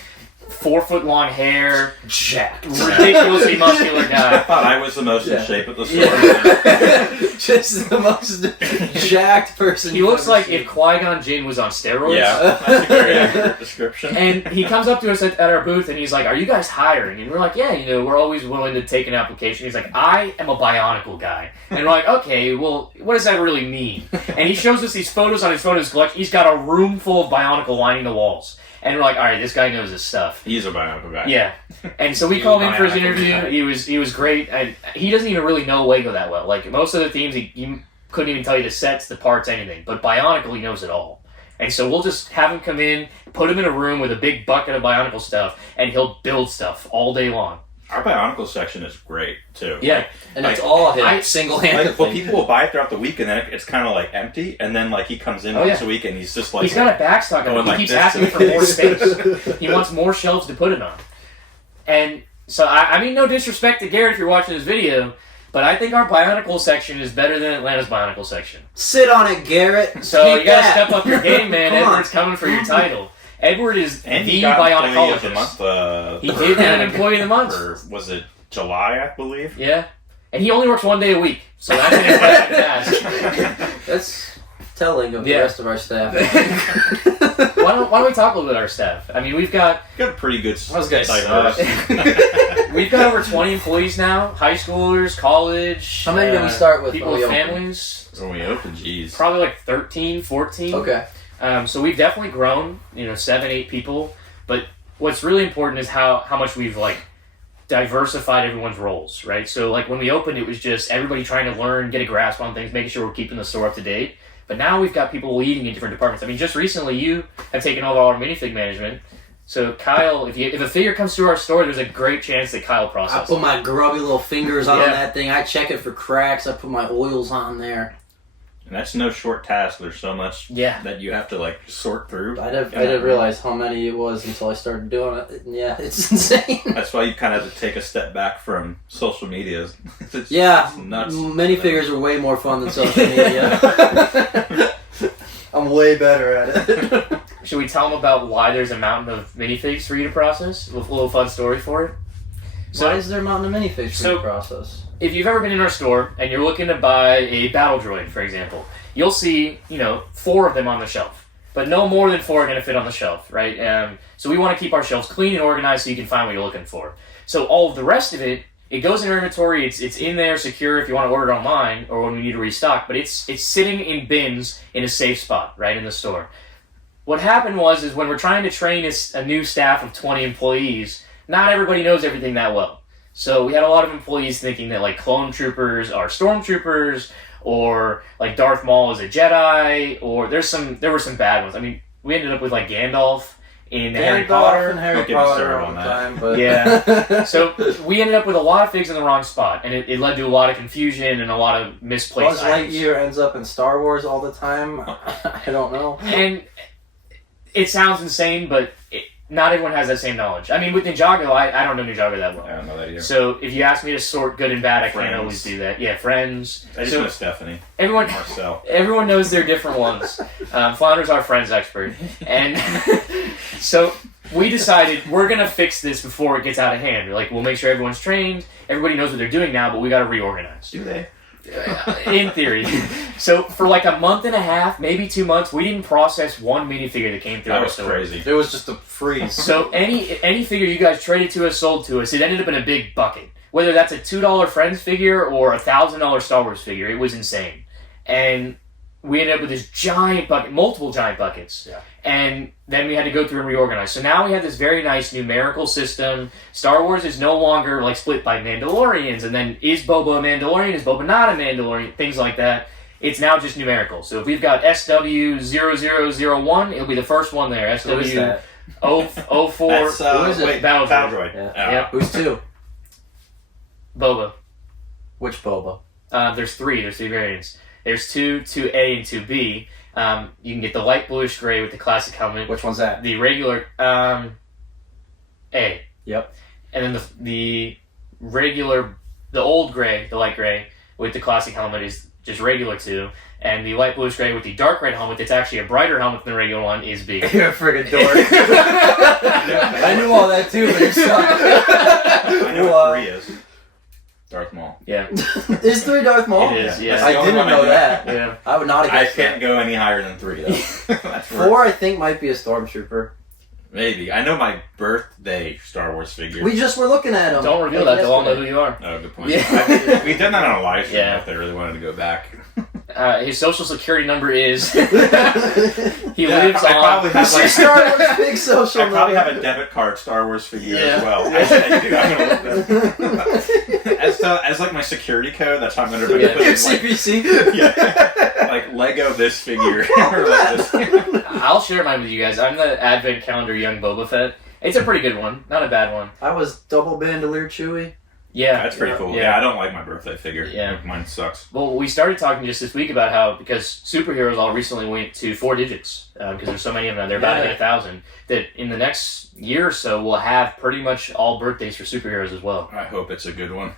4-foot long hair, jacked, ridiculously muscular guy. I thought I was the most in shape at the store. Just the most jacked person. He looks like if Qui-Gon Jinn was on steroids. Yeah, that's a very accurate description. And he comes up to us at our booth, and he's like, "Are you guys hiring?" And we're like, "Yeah, we're always willing to take an application." He's like, "I am a Bionicle guy." And we're like, "Okay, well, what does that really mean?" And he shows us these photos on his phone. He's got a room full of Bionicle lining the walls. And we're like, all right, this guy knows his stuff. He's a Bionicle guy. Yeah. And so we called him for his interview. He was great. And he doesn't even really know Lego that well. Like, most of the themes, he couldn't even tell you the sets, the parts, anything. But Bionicle, he knows it all. And so we'll just have him come in, put him in a room with a big bucket of Bionicle stuff, and he'll build stuff all day long. Our Bionicle section is great, too. Yeah. And it's all him, single-handedly. Well, people will buy it throughout the week, and then it's kind of, empty, and then, he comes in once a week, and he's just, He's got a backstock of it. He keeps asking for more space. He wants more shelves to put it on. And so, I mean, no disrespect to Garrett if you're watching this video, but I think our Bionicle section is better than Atlanta's Bionicle section. Sit on it, Garrett. So you gotta step up your game, man. Edward's coming for your title. Edward is the Bionicologist. He did get an Employee of the Month. Or was it July, I believe? Yeah. And he only works 1 day a week, so that's an impressive task. That's telling of the rest of our staff. Why don't we talk a little bit about our staff? I mean, we've got a pretty good diverse. We've got over 20 employees now, high schoolers, college. How many did we start with? People with families. When we opened, geez. Probably 13, 14. Okay. So we've definitely grown, 7, 8 people. But what's really important is how much we've diversified everyone's roles, right? So when we opened, it was just everybody trying to learn, get a grasp on things, making sure we're keeping the store up to date. But now we've got people leading in different departments. I mean, just recently you have taken over our minifig management. So Kyle, if a figure comes through our store, there's a great chance that Kyle processes. I put my grubby little fingers on that thing. I check it for cracks. I put my oils on there. And that's no short task. There's so much that you have to sort through. I didn't realize how many it was until I started doing it. Yeah, it's insane. That's why you kind of have to take a step back from social media. It's nuts. Minifigures are way more fun than social media. I'm way better at it. Should we tell them about why there's a mountain of minifigs for you to process? A little fun story for it. Why is there a mountain of minifigs for you to process? If you've ever been in our store and you're looking to buy a battle droid, for example, you'll see, 4 of them on the shelf. But no more than 4 are going to fit on the shelf, right? So we want to keep our shelves clean and organized so you can find what you're looking for. So all of the rest of it, it goes in our inventory. It's in there, secure if you want to order it online or when we need to restock. But it's sitting in bins in a safe spot, right, in the store. What happened is when we're trying to train a new staff of 20 employees, not everybody knows everything that well. So we had a lot of employees thinking that clone troopers are stormtroopers, or Darth Maul is a Jedi, or there were some bad ones. I mean, we ended up with Gandalf in Harry Potter. And Harry Potter all the time, but yeah. So we ended up with a lot of figs in the wrong spot, and it led to a lot of confusion and a lot of misplaced items. Lightyear ends up in Star Wars all the time. I don't know. And it sounds insane, but not everyone has that same knowledge. I mean, with Ninjago, I don't know Ninjago that well. I don't know that either. So if you ask me to sort good and bad, I can't always do that. Yeah, friends. I just know Stephanie. Marcel. Everyone knows their different ones. Flounder's our friends expert. And so we decided we're going to fix this before it gets out of hand. We'll make sure everyone's trained. Everybody knows what they're doing now, but we got to reorganize. Do they? In theory. So for a month and a half, maybe 2 months, we didn't process one minifigure that came through our store. That was crazy. It was just a freeze. So any figure you guys traded to us, sold to us, it ended up in a big bucket. Whether that's a $2 Friends figure or a $1,000 Star Wars figure, it was insane. And we ended up with this giant bucket, multiple giant buckets. Yeah. And then we had to go through and reorganize. So now we have this very nice numerical system. Star Wars is no longer split by Mandalorians, and then is Boba a Mandalorian, is Boba not a Mandalorian, things like that. It's now just numerical. So if we've got SW0001, it'll be the first one there. SW 04. That's, Who is it? wait, Battle Droid. Yeah. Yep. Who's 2? Boba. Which Boba? There's 3. There's 3 variants. There's 2A, and 2B. You can get the light bluish gray with the classic helmet. Which one's that? The regular A. Yep. And then the regular, the old gray, the light gray with the classic helmet is just regular 2. And the light bluish gray with the dark red helmet, that's actually a brighter helmet than the regular one, is B. You're a friggin' dork. I knew all that too, but it sucked. I know what 3 is. Darth Maul. Yeah. Is 3 Darth Maul? It is, yeah. That's I the only didn't one know do. that. Yeah. I would not have I guessed can't that. go any higher than 3 though. That's 4, I think, might be a Stormtrooper. Maybe. I know my birthday Star Wars figure. We just were looking at him. Don't reveal that, they'll all know who you are. Oh, good point. Yeah. We've done that on a live stream Yeah. if they really wanted to go back. His social security number is... he Yeah, lives I on... probably have She's Star Wars big social I probably number. have a debit card Star Wars figure Yeah. as well. Actually, I do. I'm gonna look that up. As like my security code, that's how I'm gonna Yeah. put Your it, like, CPC. yeah, like Lego this figure or like this. I'll share mine with you guys. I'm the Advent Calendar Young Boba Fett. It's a pretty good one. Not a bad one. I was double bandolier Chewie. Yeah. That's pretty cool. Yeah. Yeah, I don't like my birthday figure. Yeah. Like, mine sucks. Well, we started talking just this week about how, because superheroes all recently went to 4 digits, because there's so many of them, they're about to hit 1,000, that in the next year or so, we'll have pretty much all birthdays for superheroes as well. I hope it's a good one.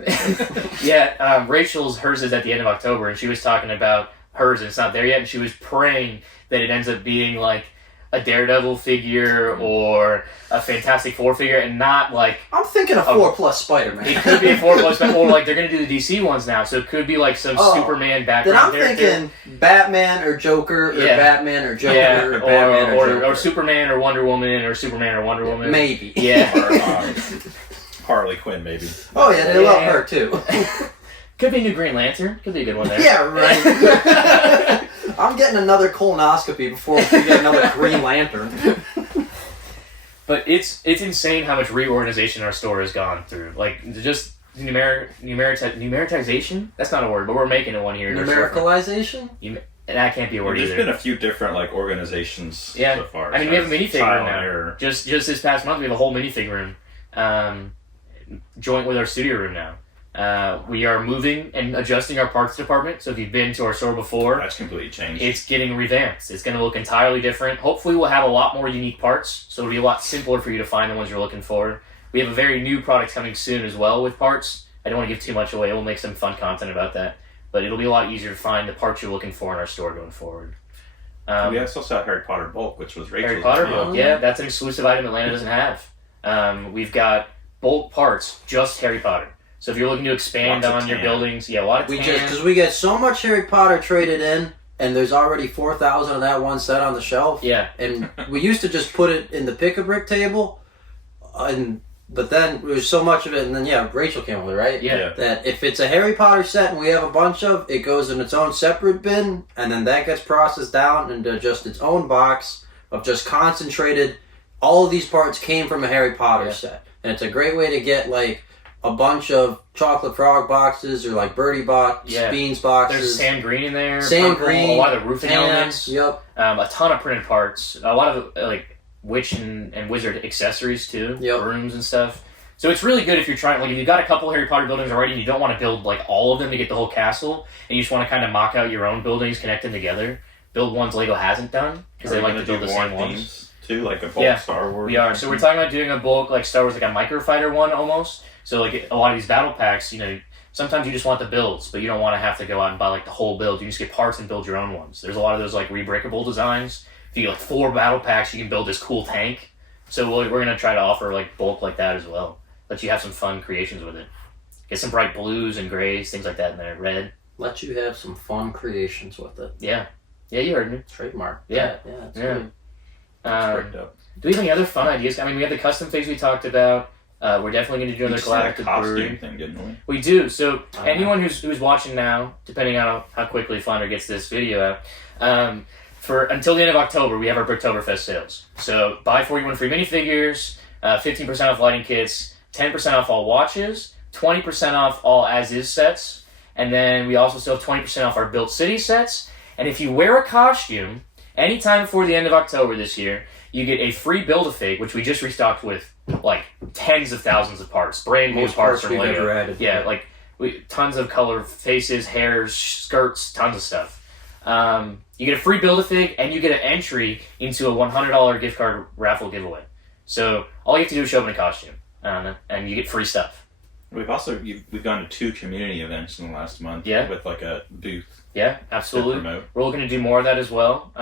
Yeah, hers is at the end of October, and she was talking about hers, and it's not there yet, and she was praying that it ends up being like a Daredevil figure or a Fantastic Four figure, and not like... I'm thinking a 4 plus Spider-Man. It could be a 4 plus, or like they're going to do the DC ones now, so it could be like some Superman Then background I'm character. thinking Batman or Joker or Yeah. Batman or Joker Yeah, or Batman or Joker. or Superman or Wonder Woman or Superman or Wonder Woman. Maybe. Yeah. Or, Harley Quinn, maybe. Oh yeah, they love Yeah. her too. Could be a new Green Lantern. Could be a good one there. Yeah, right. I'm getting another colonoscopy before we get another Green Lantern. But it's insane how much reorganization our store has gone through. Like, just numeritization? That's not a word, but we're making it one here. Numericalization? And that can't be a word There's either. been a few different like organizations Yeah. so far. I mean, we have a minifig Trial room and now. error. Just this past month, we have a whole minifig room, joint with our studio room now. We are moving and adjusting our parts department. So if you've been to our store before, That's completely changed. it's getting revamped. It's going to look entirely different. Hopefully, we'll have a lot more unique parts, so it'll be a lot simpler for you to find the ones you're looking for. We have a very new product coming soon as well with parts. I don't want to give too much away. We'll make some fun content about that. But it'll be a lot easier to find the parts you're looking for in our store going forward. We also saw Harry Potter bulk, which was Rachel's. Harry Potter as well. bulk, yeah, that's an exclusive item Atlanta doesn't have. We've got bulk parts, just Harry Potter. So if you're looking to expand Lots of on your tan. buildings, yeah, a lot of tan. Because we get so much Harry Potter traded in, and there's already 4,000 of that one set on the shelf. Yeah. And we used to just put it in the pick-a-brick table, but then there's so much of it, and then Rachel came with it, right? Yeah. That if it's a Harry Potter set and we have a bunch of, it goes in its own separate bin, and then that gets processed down into just its own box of just concentrated. All of these parts came from a Harry Potter set, and it's a great way to get like a bunch of chocolate frog boxes or like birdie box, beans boxes. There's Sam Green in there. Sam purple, Green, a lot of the roofing elements. Yep. A ton of printed parts. A lot of like witch and wizard accessories too. Yep. Brooms and stuff. So it's really good if you're trying, like if you've got a couple Harry Potter buildings already and you don't want to build like all of them to get the whole castle, and you just want to kind of mock out your own buildings, connect them together, build ones Lego hasn't done, because they like to build the same ones. Too, like a bulk Star Wars. We are. So we're talking about doing a bulk like Star Wars, like a microfighter one almost. So like a lot of these battle packs, sometimes you just want the builds, but you don't want to have to go out and buy like the whole build. You just get parts and build your own ones. There's a lot of those like rebreakable designs. If you get like 4 battle packs, you can build this cool tank. So we're going to try to offer like bulk like that as well. Let you have some fun creations with it. Get some bright blues and grays, things like that in there. Red. Let you have some fun creations with it. Yeah. Yeah, you heard me. Trademark. Yeah. It's Yeah. good. Do we have any other fun ideas? I mean, we have the custom things we talked about. We're definitely going to do another collaborative costume brewery thing, didn't we? We do. So anyone who's watching now, depending on how quickly Flounder gets this video out, for until the end of October, we have our Bricktoberfest sales. So buy 41 free minifigures, 15% off lighting kits, 10% off all watches, 20% off all as-is sets, and then we also still have 20% off our Built City sets. And if you wear a costume anytime before the end of October this year, you get a free Build-A-Fig, which we just restocked with like tens of thousands of parts, brand new Most parts parts from we've Lego. ever added. Yeah, like tons of color, faces, hairs, skirts, tons of stuff. You get a free Build-A-Fig, and you get an entry into a $100 gift card raffle giveaway. So all you have to do is show up in a costume, and you get free stuff. We've gone to 2 community events in the last month. Yeah. With like a booth. Yeah, To absolutely. promote. We're looking to do more of that as well.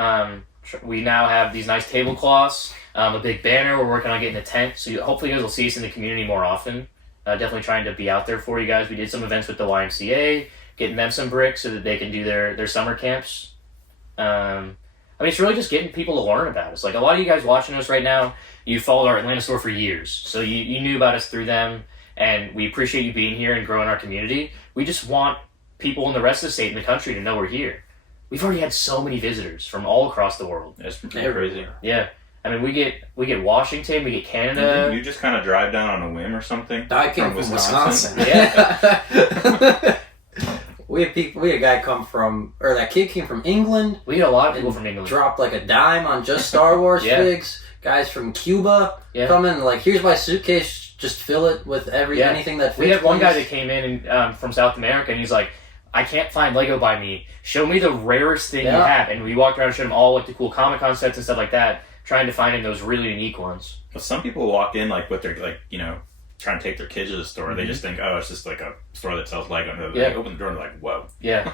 We now have these nice tablecloths, a big banner. We're working on getting a tent, so hopefully you guys will see us in the community more often. Definitely trying to be out there for you guys. We did some events with the YMCA, getting them some bricks so that they can do their summer camps. I mean, it's really just getting people to learn about us. Like, a lot of you guys watching us right now, you followed our Atlanta store for years, so you knew about us through them, and we appreciate you being here and growing our community. We just want people in the rest of the state and the country to know we're here. We've already had so many visitors from all across the world. It's pretty crazy. Yeah. I mean, we get Washington, we get Canada. You just kind of drive down on a whim or something? I came from Wisconsin. Yeah. We had a guy that kid came from England. We get a lot of people from England. Dropped like a dime on just Star Wars Yeah. figs. Guys from Cuba come in like, here's my suitcase, just fill it with anything that fits. We had one guy please. that came in and, from South America, and he's like, I can't find Lego by me. Show me the rarest thing you have. And we walked around and showed him all like the cool Comic-Con sets and stuff like that, trying to find him those really unique ones. But some people walk in like with their trying to take their kids to the store. They just think, oh, it's just like a store that sells Lego. And they open the door and they're like, whoa. Yeah.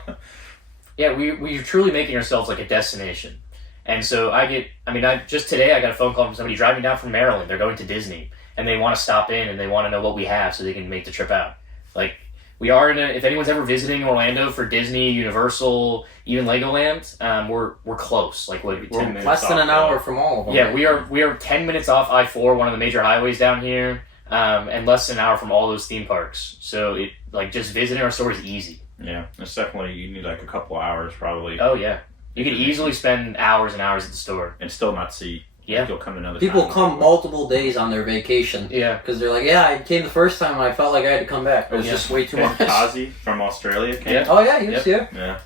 Yeah, we're truly making ourselves like a destination. And so just today I got a phone call from somebody driving down from Maryland. They're going to Disney, and they want to stop in, and they want to know what we have so they can make the trip out. Like, we are if anyone's ever visiting Orlando for Disney, Universal, even Legoland, we're close. Like, we're less than an hour from all of them. Yeah, we are 10 minutes off I-4, one of the major highways down here, and less than an hour from all those theme parks. So just visiting our store is easy. Yeah, it's definitely, you need like a couple hours probably. Oh yeah, you could easily spend hours and hours at the store And still not see. Yeah. You'll come another People time. come multiple days on their vacation. Yeah. Because they're like, I came the first time and I felt like I had to come back. It was just way too much. Kazi from Australia came. Yeah. Oh yeah, he was here. Yeah.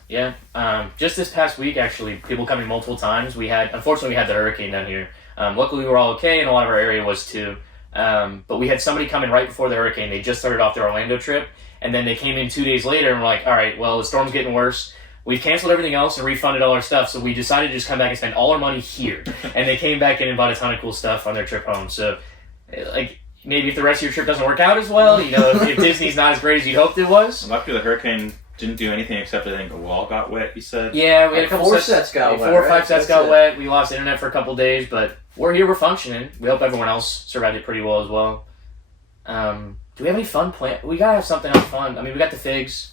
Yeah. Just this past week, actually, people coming multiple times. Unfortunately, we had the hurricane down here. Luckily, we were all okay, and a lot of our area was too. But we had somebody coming right before the hurricane. They just started off their Orlando trip, and then they came in 2 days later, and we're like, all right, well, the storm's getting worse. We've canceled everything else and refunded all our stuff, so we decided to just come back and spend all our money here. And they came back in and bought a ton of cool stuff on their trip home. So, like, maybe if the rest of your trip doesn't work out as well, if Disney's not as great as you hoped it was. Luckily, the hurricane didn't do anything except I think a wall got wet, you said? Yeah, we had a couple 4 sets got wet. 4 or 5 right? sets That's got it. wet. We lost internet for a couple days, but we're here, we're functioning. We hope everyone else survived it pretty well as well. Do we have any fun plans? We gotta have something else fun. I mean, we got the figs.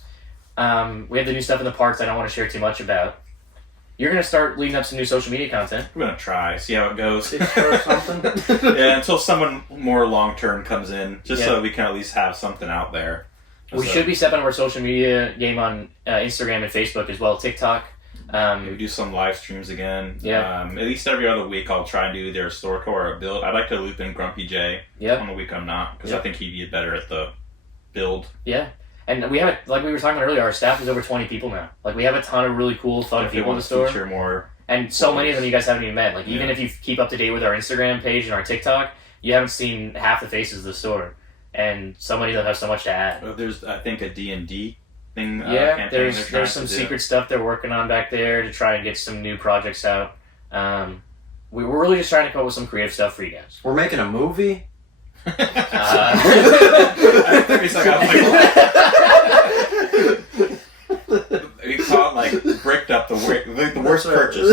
We have the new stuff in the parks I don't want to share too much about. You're going to start leading up some new social media content. We're going to try, see how it goes. Or something. Yeah, until someone more long-term comes in, just so we can at least have something out there. We should be stepping up our social media game on Instagram and Facebook as well, TikTok. We do some live streams again. Yeah. At least every other week I'll try and do either a store core or a build. I'd like to loop in Grumpy J on the week I'm not, because I think he'd be better at the build. Yeah. And we have, like we were talking about earlier, our staff is over 20 people now. Like, we have a ton of really cool, fun people in the store. Feature more. And so many of them you guys haven't even met. Like, even if you keep up to date with our Instagram page and our TikTok, you haven't seen half the faces of the store. And so many of them have so much to add. There's, I think, a D&D thing. Yeah, there's some secret stuff they're working on back there to try and get some new projects out. We're really just trying to come up with some creative stuff for you guys. We're making a movie. We call it like bricked up the worst purchase.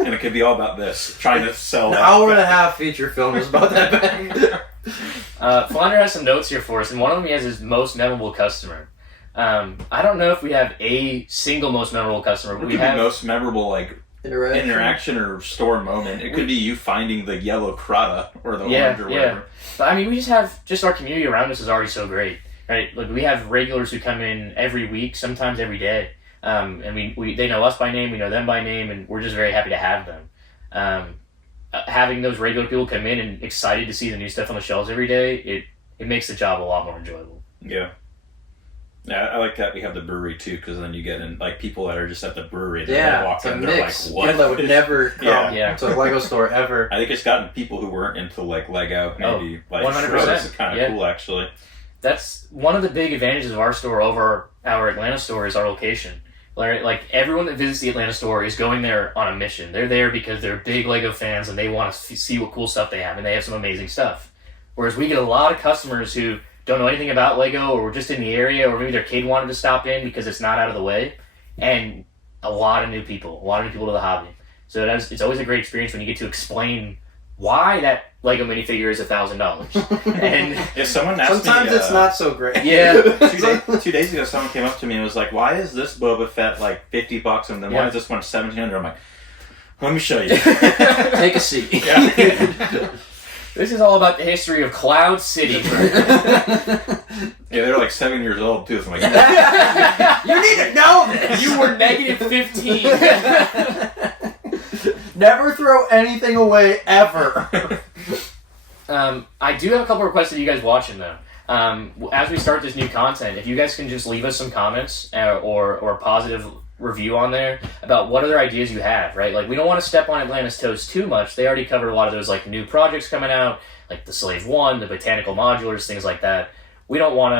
And it could be all about this, trying to sell An hour and a half feature film is about that bag. Flounder has some notes here for us, and one of them he has his most memorable customer. I don't know if we have a single most memorable customer. What could be most memorable interaction or store moment? It could be you finding the yellow Crata or the orange or whatever. But I mean, we just our community around us is already so great, right? Like, we have regulars who come in every week, sometimes every day, and they know us by name, we know them by name, and we're just very happy to have them. Having those regular people come in and excited to see the new stuff on the shelves every day, it makes the job a lot more enjoyable. Yeah. Yeah, I like that we have the brewery too, because then you get in like people that are just at the brewery. And Yeah, they walk it's in, a they're mix. like, "What?" People that would never come Yeah. to a Lego store ever. I think it's gotten people who weren't into like Lego, maybe like 100%. It's kind of cool actually. That's one of the big advantages of our store over our Atlanta store is our location. Like everyone that visits the Atlanta store is going there on a mission. They're there because they're big Lego fans and they want to see what cool stuff they have, and they have some amazing stuff. Whereas we get a lot of customers who don't know anything about Lego, or were just in the area, or maybe their kid wanted to stop in because it's not out of the way, and a lot of new people to the hobby. So it's always a great experience when you get to explain why that Lego minifigure is $1,000. And if someone asked sometimes me, it's not so great. Yeah. 2 days ago, someone came up to me and was like, "Why is this Boba Fett like $50 and then why is this one $1,700?" I'm like, "Let me show you." Take a seat. Yeah. This is all about the history of Cloud City. Yeah, they're like 7 years old too. So I'm like, You need to know this. You were negative 15. Never throw anything away ever. I do have a couple requests of you guys watching though. As we start this new content, if you guys can just leave us some comments or a positive review on there about what other ideas you have, right? Like, we don't want to step on Atlanta's toes too much. They already covered a lot of those like new projects coming out, like the Slave 1, the Botanical Modulars, things like that. We don't want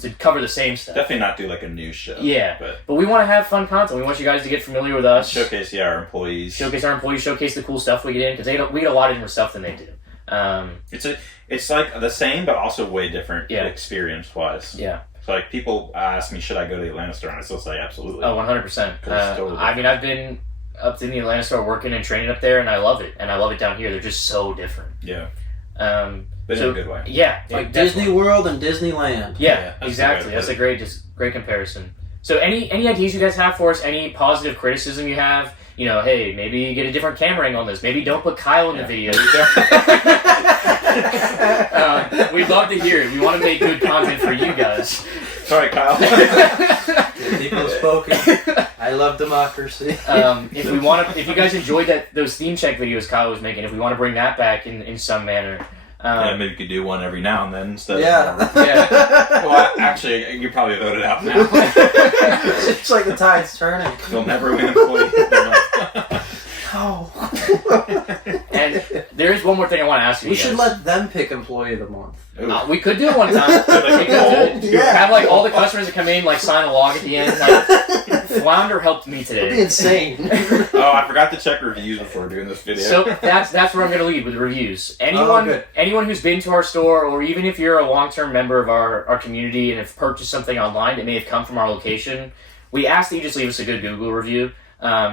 to cover the same stuff. definitely not do like a news show. Yeah, but we want to have fun content. We want you guys to get familiar with us. Showcase our employees. Showcase our employees. Showcase the cool stuff we get in, because we get a lot of different stuff than they do. It's like the same, but also way different Yeah. experience-wise. Yeah. So like people ask me, should I go to the Atlanta store? And I still say absolutely. Oh, 100%. Totally I mean, I've been up in the Atlanta store working and training up there, and I love it. And I love it down here. They're just so different. Yeah. But in a good way. Yeah. Like definitely. Disney World and Disneyland. Yeah, that's exactly. the way That's to a great comparison. So any ideas you guys have for us? Any positive criticism you have? You know, hey, maybe get a different camera angle on this. Maybe don't put Kyle in the video. We'd love to hear it. We want to make good content for you guys. Sorry, Kyle. People have spoken. I love democracy. If you guys enjoyed those theme check videos Kyle was making, if we want to bring that back in some manner. Yeah, maybe you could do one every now and then instead Yeah. of... Yeah. Well, actually, you probably voted out now. It's like the tide's turning. You'll never win employee. Oh. And there is one more thing I want to ask you. We guys. should let them pick employee of the month. We could do it one time. We could do it. Yeah. Have like all the customers that come in like sign a log at the end. Like, Flounder helped me That'd be today. insane. Oh, I forgot to check reviews before doing this video. So that's where I'm going to lead with the reviews. Anyone who's been to our store, or even if you're a long-term member of our community and have purchased something online that may have come from our location, we ask that you just leave us a good Google review.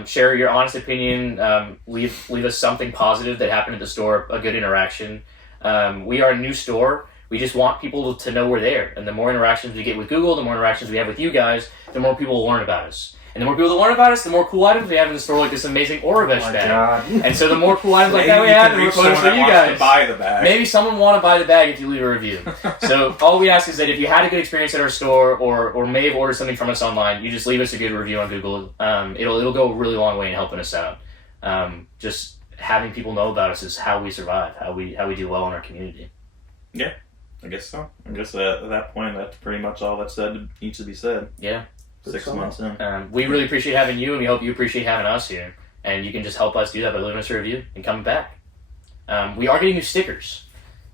Share your honest opinion. Leave us something positive that happened at the store, a good interaction. We are a new store. We just want people to know we're there. And the more interactions we get with Google, the more interactions we have with you guys, the more people will learn about us. And the more people that learn about us, the more cool items we have in the store, like this amazing Oravesh bag. God. And so the more cool items like Maybe that we you have, can the more reach photos someone for that you wants guys. to buy the bag. Maybe someone want to buy the bag if you leave a review. So all we ask is that if you had a good experience at our store, or may have ordered something from us online, you just leave us a good review on Google. It'll go a really long way in helping us out. Just having people know about us is how we survive, how we do well in our community. Yeah, I guess so. I guess at that point, that's pretty much all that needs to be said. Yeah. 6 months in. We really appreciate having you, and we hope you appreciate having us here. And you can just help us do that by leaving us a review and coming back. We are getting new stickers.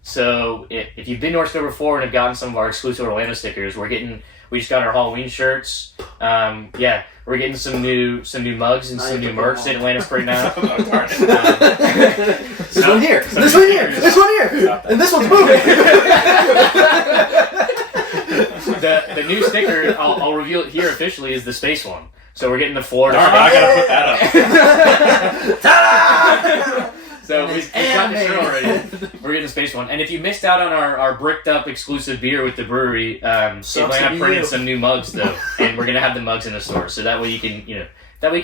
So if you've been to our store before and have gotten some of our exclusive Orlando stickers, we just got our Halloween shirts. We're getting some new mugs and some new merch at Atlanta Spring now. This one here. This one here. This one here. And this one's moving. The new sticker, I'll reveal it here officially, is the space one. So we're getting the Florida. Darn, I gotta put that up. Ta-da! So we've got the shirt already. We're getting the space one. And if you missed out on our bricked up exclusive beer with the brewery, Atlanta printed some new mugs though, and we're gonna have the mugs in the store. So that way you can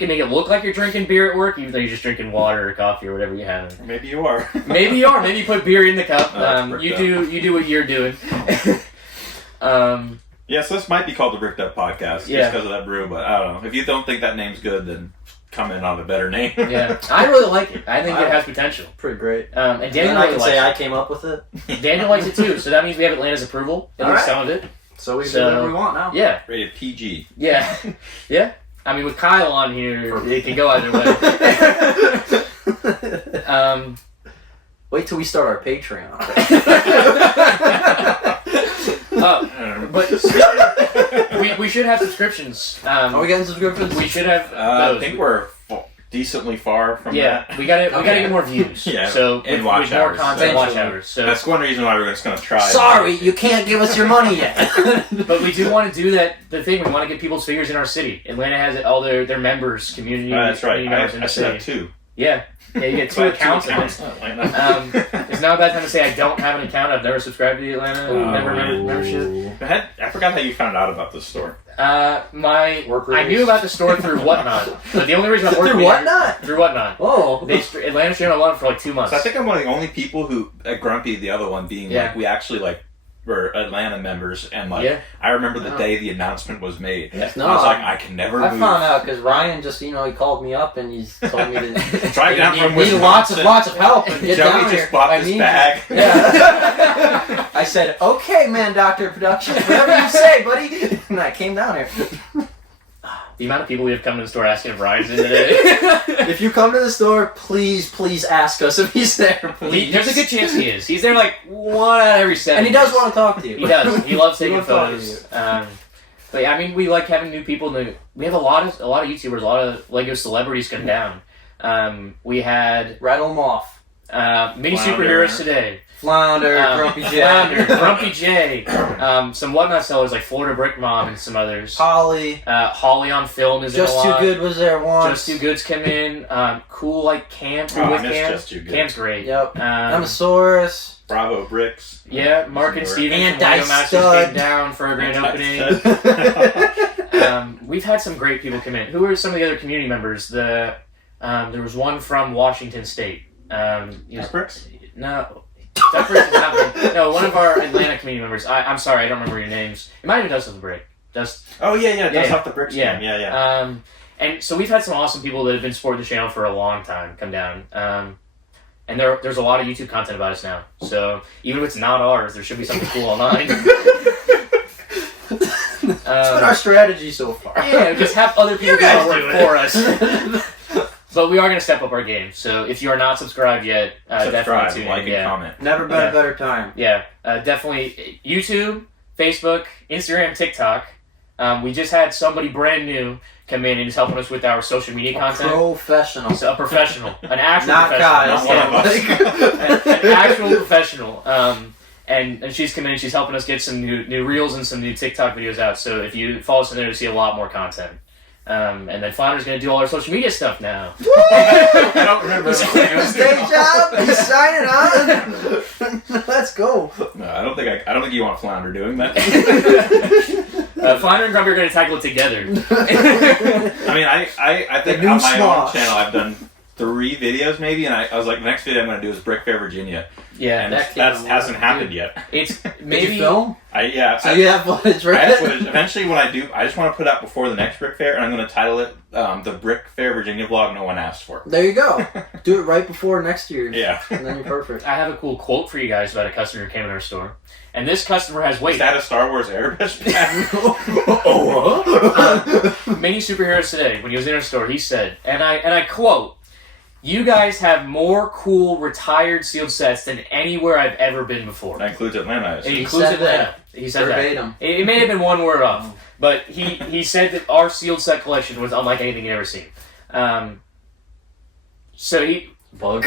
make it look like you're drinking beer at work, even though you're just drinking water or coffee or whatever you're having. Maybe you are. Maybe you are. Maybe you put beer in the cup. You Do what you're doing. Yeah, so this might be called the Bricked Up Podcast just because of that brew, but I don't know. If you don't think that name's good, then come in on a better name. Yeah, I really like it. I think it has potential. Pretty great. And Daniel I really can likes say it. I came up with it. Daniel likes it too, so that means we have Atlanta's approval, at least some of it. So we do whatever we want now. Yeah. Rated PG. Yeah. Yeah. I mean, with Kyle on here, it can go either way. Wait till we start our Patreon. But we should have subscriptions. Are we getting subscriptions? We should have I those. think we're decently far from that. we gotta get more views. Yeah, so and with watch more hours, content, so- watch hours. So That's one reason why we're just going to try. Sorry, you can't give us your money yet. but we do want to do that. The thing we want to get people's figures in our city. Atlanta has all their members, community. That's right. community members in I the should city. have two. Yeah, you get two accounts. It's not a bad time to say I don't have an account. I've never subscribed to the Atlanta membership. I forgot how you found out about this store. I knew about the store through Whatnot, but the only reason I'm working Through Whatnot? through Whatnot. Oh. Atlanta streamed on Whatnot for like 2 months. So I think I'm one of the only people who, Grumpy, the other one, being Yeah. like, we actually like were Atlanta members, and like, I remember the day the announcement was made. Yeah. And I was like, I can never I move. found out because Ryan just, he called me up and he's told me to Drive down from need Wisconsin. lots of help and get down Joey here. just bought I this need bag. you. Yeah. I said, okay, Man Doctor Productions, whatever you say, buddy. And I came down here. The amount of people we have come to the store asking if Ryan's in today. If you come to the store, please ask us if he's there, please. There's a good chance he is. He's there like 1 out of every 7. And he does want to talk to you. He does. He loves taking wants to talk to photos. But yeah, I mean, we like having new people. We have a lot of YouTubers, a lot of Lego celebrities come down. We had Rattle them off. mini Flounder. superheroes today. Flounder, Grumpy J. Flounder, Grumpy J. Some Whatnot sellers like Florida Brick Mom and some others. Holly. Holly on film is Just in a Too lot. Good was there once. Just Too Good's come in. Cool like Cam. Oh, with I missed Cam. Just Too Good. Cam's great. Yep. Amasaurus. Bravo Bricks. Yeah, Mark and Steven from Lego Masters Anti-stud. came down for a grand opening. Anti-stud. We've had some great people come in. Who are some of the other community members? There was one from Washington State. Bricks? No. That person not no, one of our Atlanta community members. I'm sorry, I don't remember your names. It might have been Dustin the Brick. Oh, yeah. That's Yeah. off the Bricks Yeah. game. Yeah. And so we've had some awesome people that have been supporting the channel for a long time come down. And there's a lot of YouTube content about us now. So even if it's not ours, there should be something cool online. That's been our strategy so far. Yeah, just have other people do guys our do work it. for us. But we are going to step up our game. So if you are not subscribed yet, Subscribe, definitely tune like, in. and comment. Never been a better time. Yeah, definitely YouTube, Facebook, Instagram, TikTok. We just had somebody brand new come in and is helping us with our social media content. Professional. So a professional, an actual Not professional. guys. Not one of us. an actual professional. And she's come in and she's helping us get some new reels and some new TikTok videos out. So if you follow us in there, you'll see a lot more content. And then Flounder's going to do all our social media stuff now. I don't remember. He's quitting his day job. He's signing on. Let's go. No, I don't think you want Flounder doing that. Flounder and Grumpy are going to tackle it together. I mean, I think The new on my own Smosh. channel I've done 3 videos maybe, and I was like, the next video I'm going to do is Brick Fair, Virginia. Yeah, And that that came hasn't out, happened dude. yet. it's Did maybe you film? So You have footage, I right? have footage. Eventually, when I do, I just want to put out before the next Brick Fair, and I'm going to title it the Brick Fair Virginia vlog no one asked for. There you go. Do it right before next year. Yeah. And then you're perfect. I have a cool quote for you guys about a customer who came in our store. And this customer has Is weight. that a Star Wars Airbus pack? Many superheroes today, when he was in our store, he said, and I quote, "You guys have more cool retired sealed sets than anywhere I've ever been before." That includes Atlanta. I It assume. includes said Atlanta. He said Verbatim. that. It may have been one word off, but he said that our sealed set collection was unlike anything he'd ever seen. So he Bug.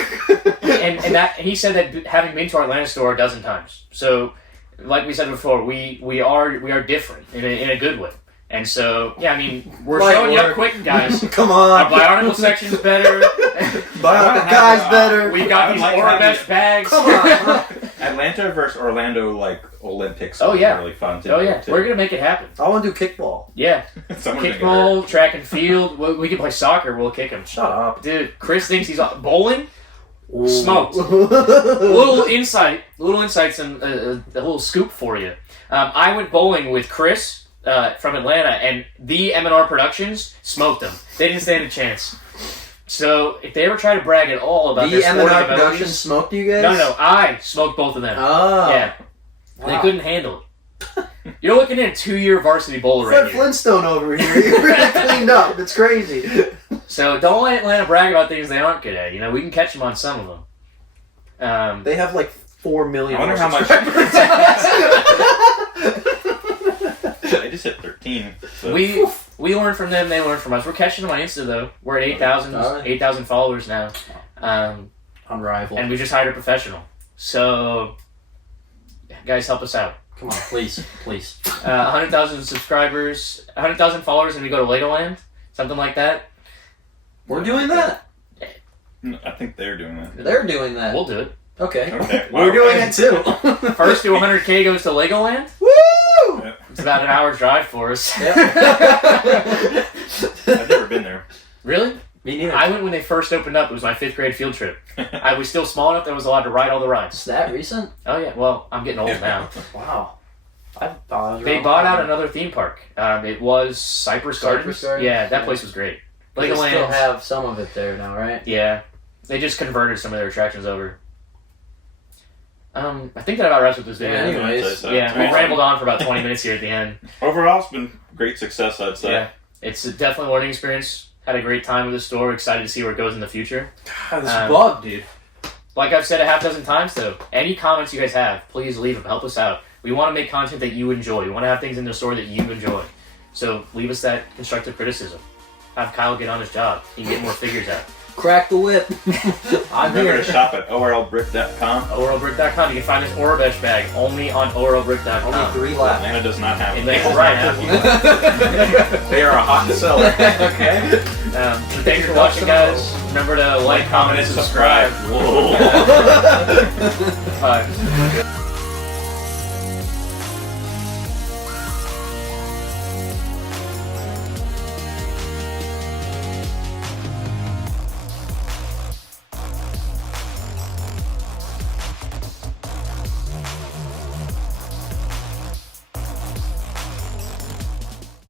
and he said that having been to our Atlanta store a dozen times. So, like we said before, we are different in a good way. And so, yeah, I mean, we're Light showing you up work. quick, guys. Come Our on. Bionicle section's better. Bionicle guy's better. We got these like Aura having Mesh bags. Come on. Atlanta versus Orlando, like Olympics. Oh, yeah. Are really fun too. Oh yeah, we're gonna make it happen. I want to do kickball. Yeah, Someone's gonna get hurt. kickball, track and field. We can play soccer. We'll kick him. Shut up. Dude, Chris thinks he's bowling. Ooh. Smoked. Little insights, and a little scoop for you. I went bowling with Chris from Atlanta, and the M&R Productions smoked them. They didn't stand a chance. So if they ever try to brag at all about The their sporting M&R abilities, production smoked you guys? no, I smoked both of them. Oh. Yeah, they Wow. couldn't handle it. You're looking at a 2-year varsity bowler Fred right here. Flintstone over here. You're really cleaned up. It's crazy. So don't let Atlanta brag about things they aren't good at. You know, we can catch them on some of them. They have like 4 million. I wonder how much. subscribers. I just hit 13. So. We learn from them. They learn from us. We're catching them on Insta though. We're at 8,000 followers now. Unrivaled. And we just hired a professional. So, guys, help us out. Come on, please. 100,000 subscribers, 100,000 followers, and we go to Legoland, something like that. We're doing that. I think they're doing that. They're doing that. We'll do it. Okay. Okay. We're doing it too. First to 100K goes to Legoland. Woo! Yep. It's about an hour's drive for us. I've never been there. Really? Me neither. I went when they first opened up. It was my 5th grade field trip. I was still small enough that I was allowed to ride all the rides. Is that recent? Oh yeah. Well, I'm getting old now. Wow. I thought I was They wrong. bought out another theme park. It was Cypress Gardens. Gardens? Yeah, that Yeah. place was great. They still Legoland. have some of it there now, right? Yeah, they just converted some of their attractions over. I think that about wraps up this video. Yeah, anyways. Yeah, we rambled on for about 20 minutes here at the end. Overall, it's been great success, I'd say. Yeah, it's definitely a learning experience. Had a great time with the store. Excited to see where it goes in the future. God, this Um, bug, dude. Like I've said a half dozen times, though, any comments you guys have, please leave them. Help us out. We want to make content that you enjoy. We want to have things in the store that you enjoy. So leave us that constructive criticism. Have Kyle get on his job. He can get more figures out. Crack the whip. I'm Remember here. to shop at orlbrick.com. ORLbrick.com. You can find this Orabesh bag only on ORLbrick.com. Only 3 left. Atlanta does not have In them. Naples right now. They are a hot seller. Okay. So thanks for watching, guys. Remember to like, comment, and subscribe. Whoa. Bye.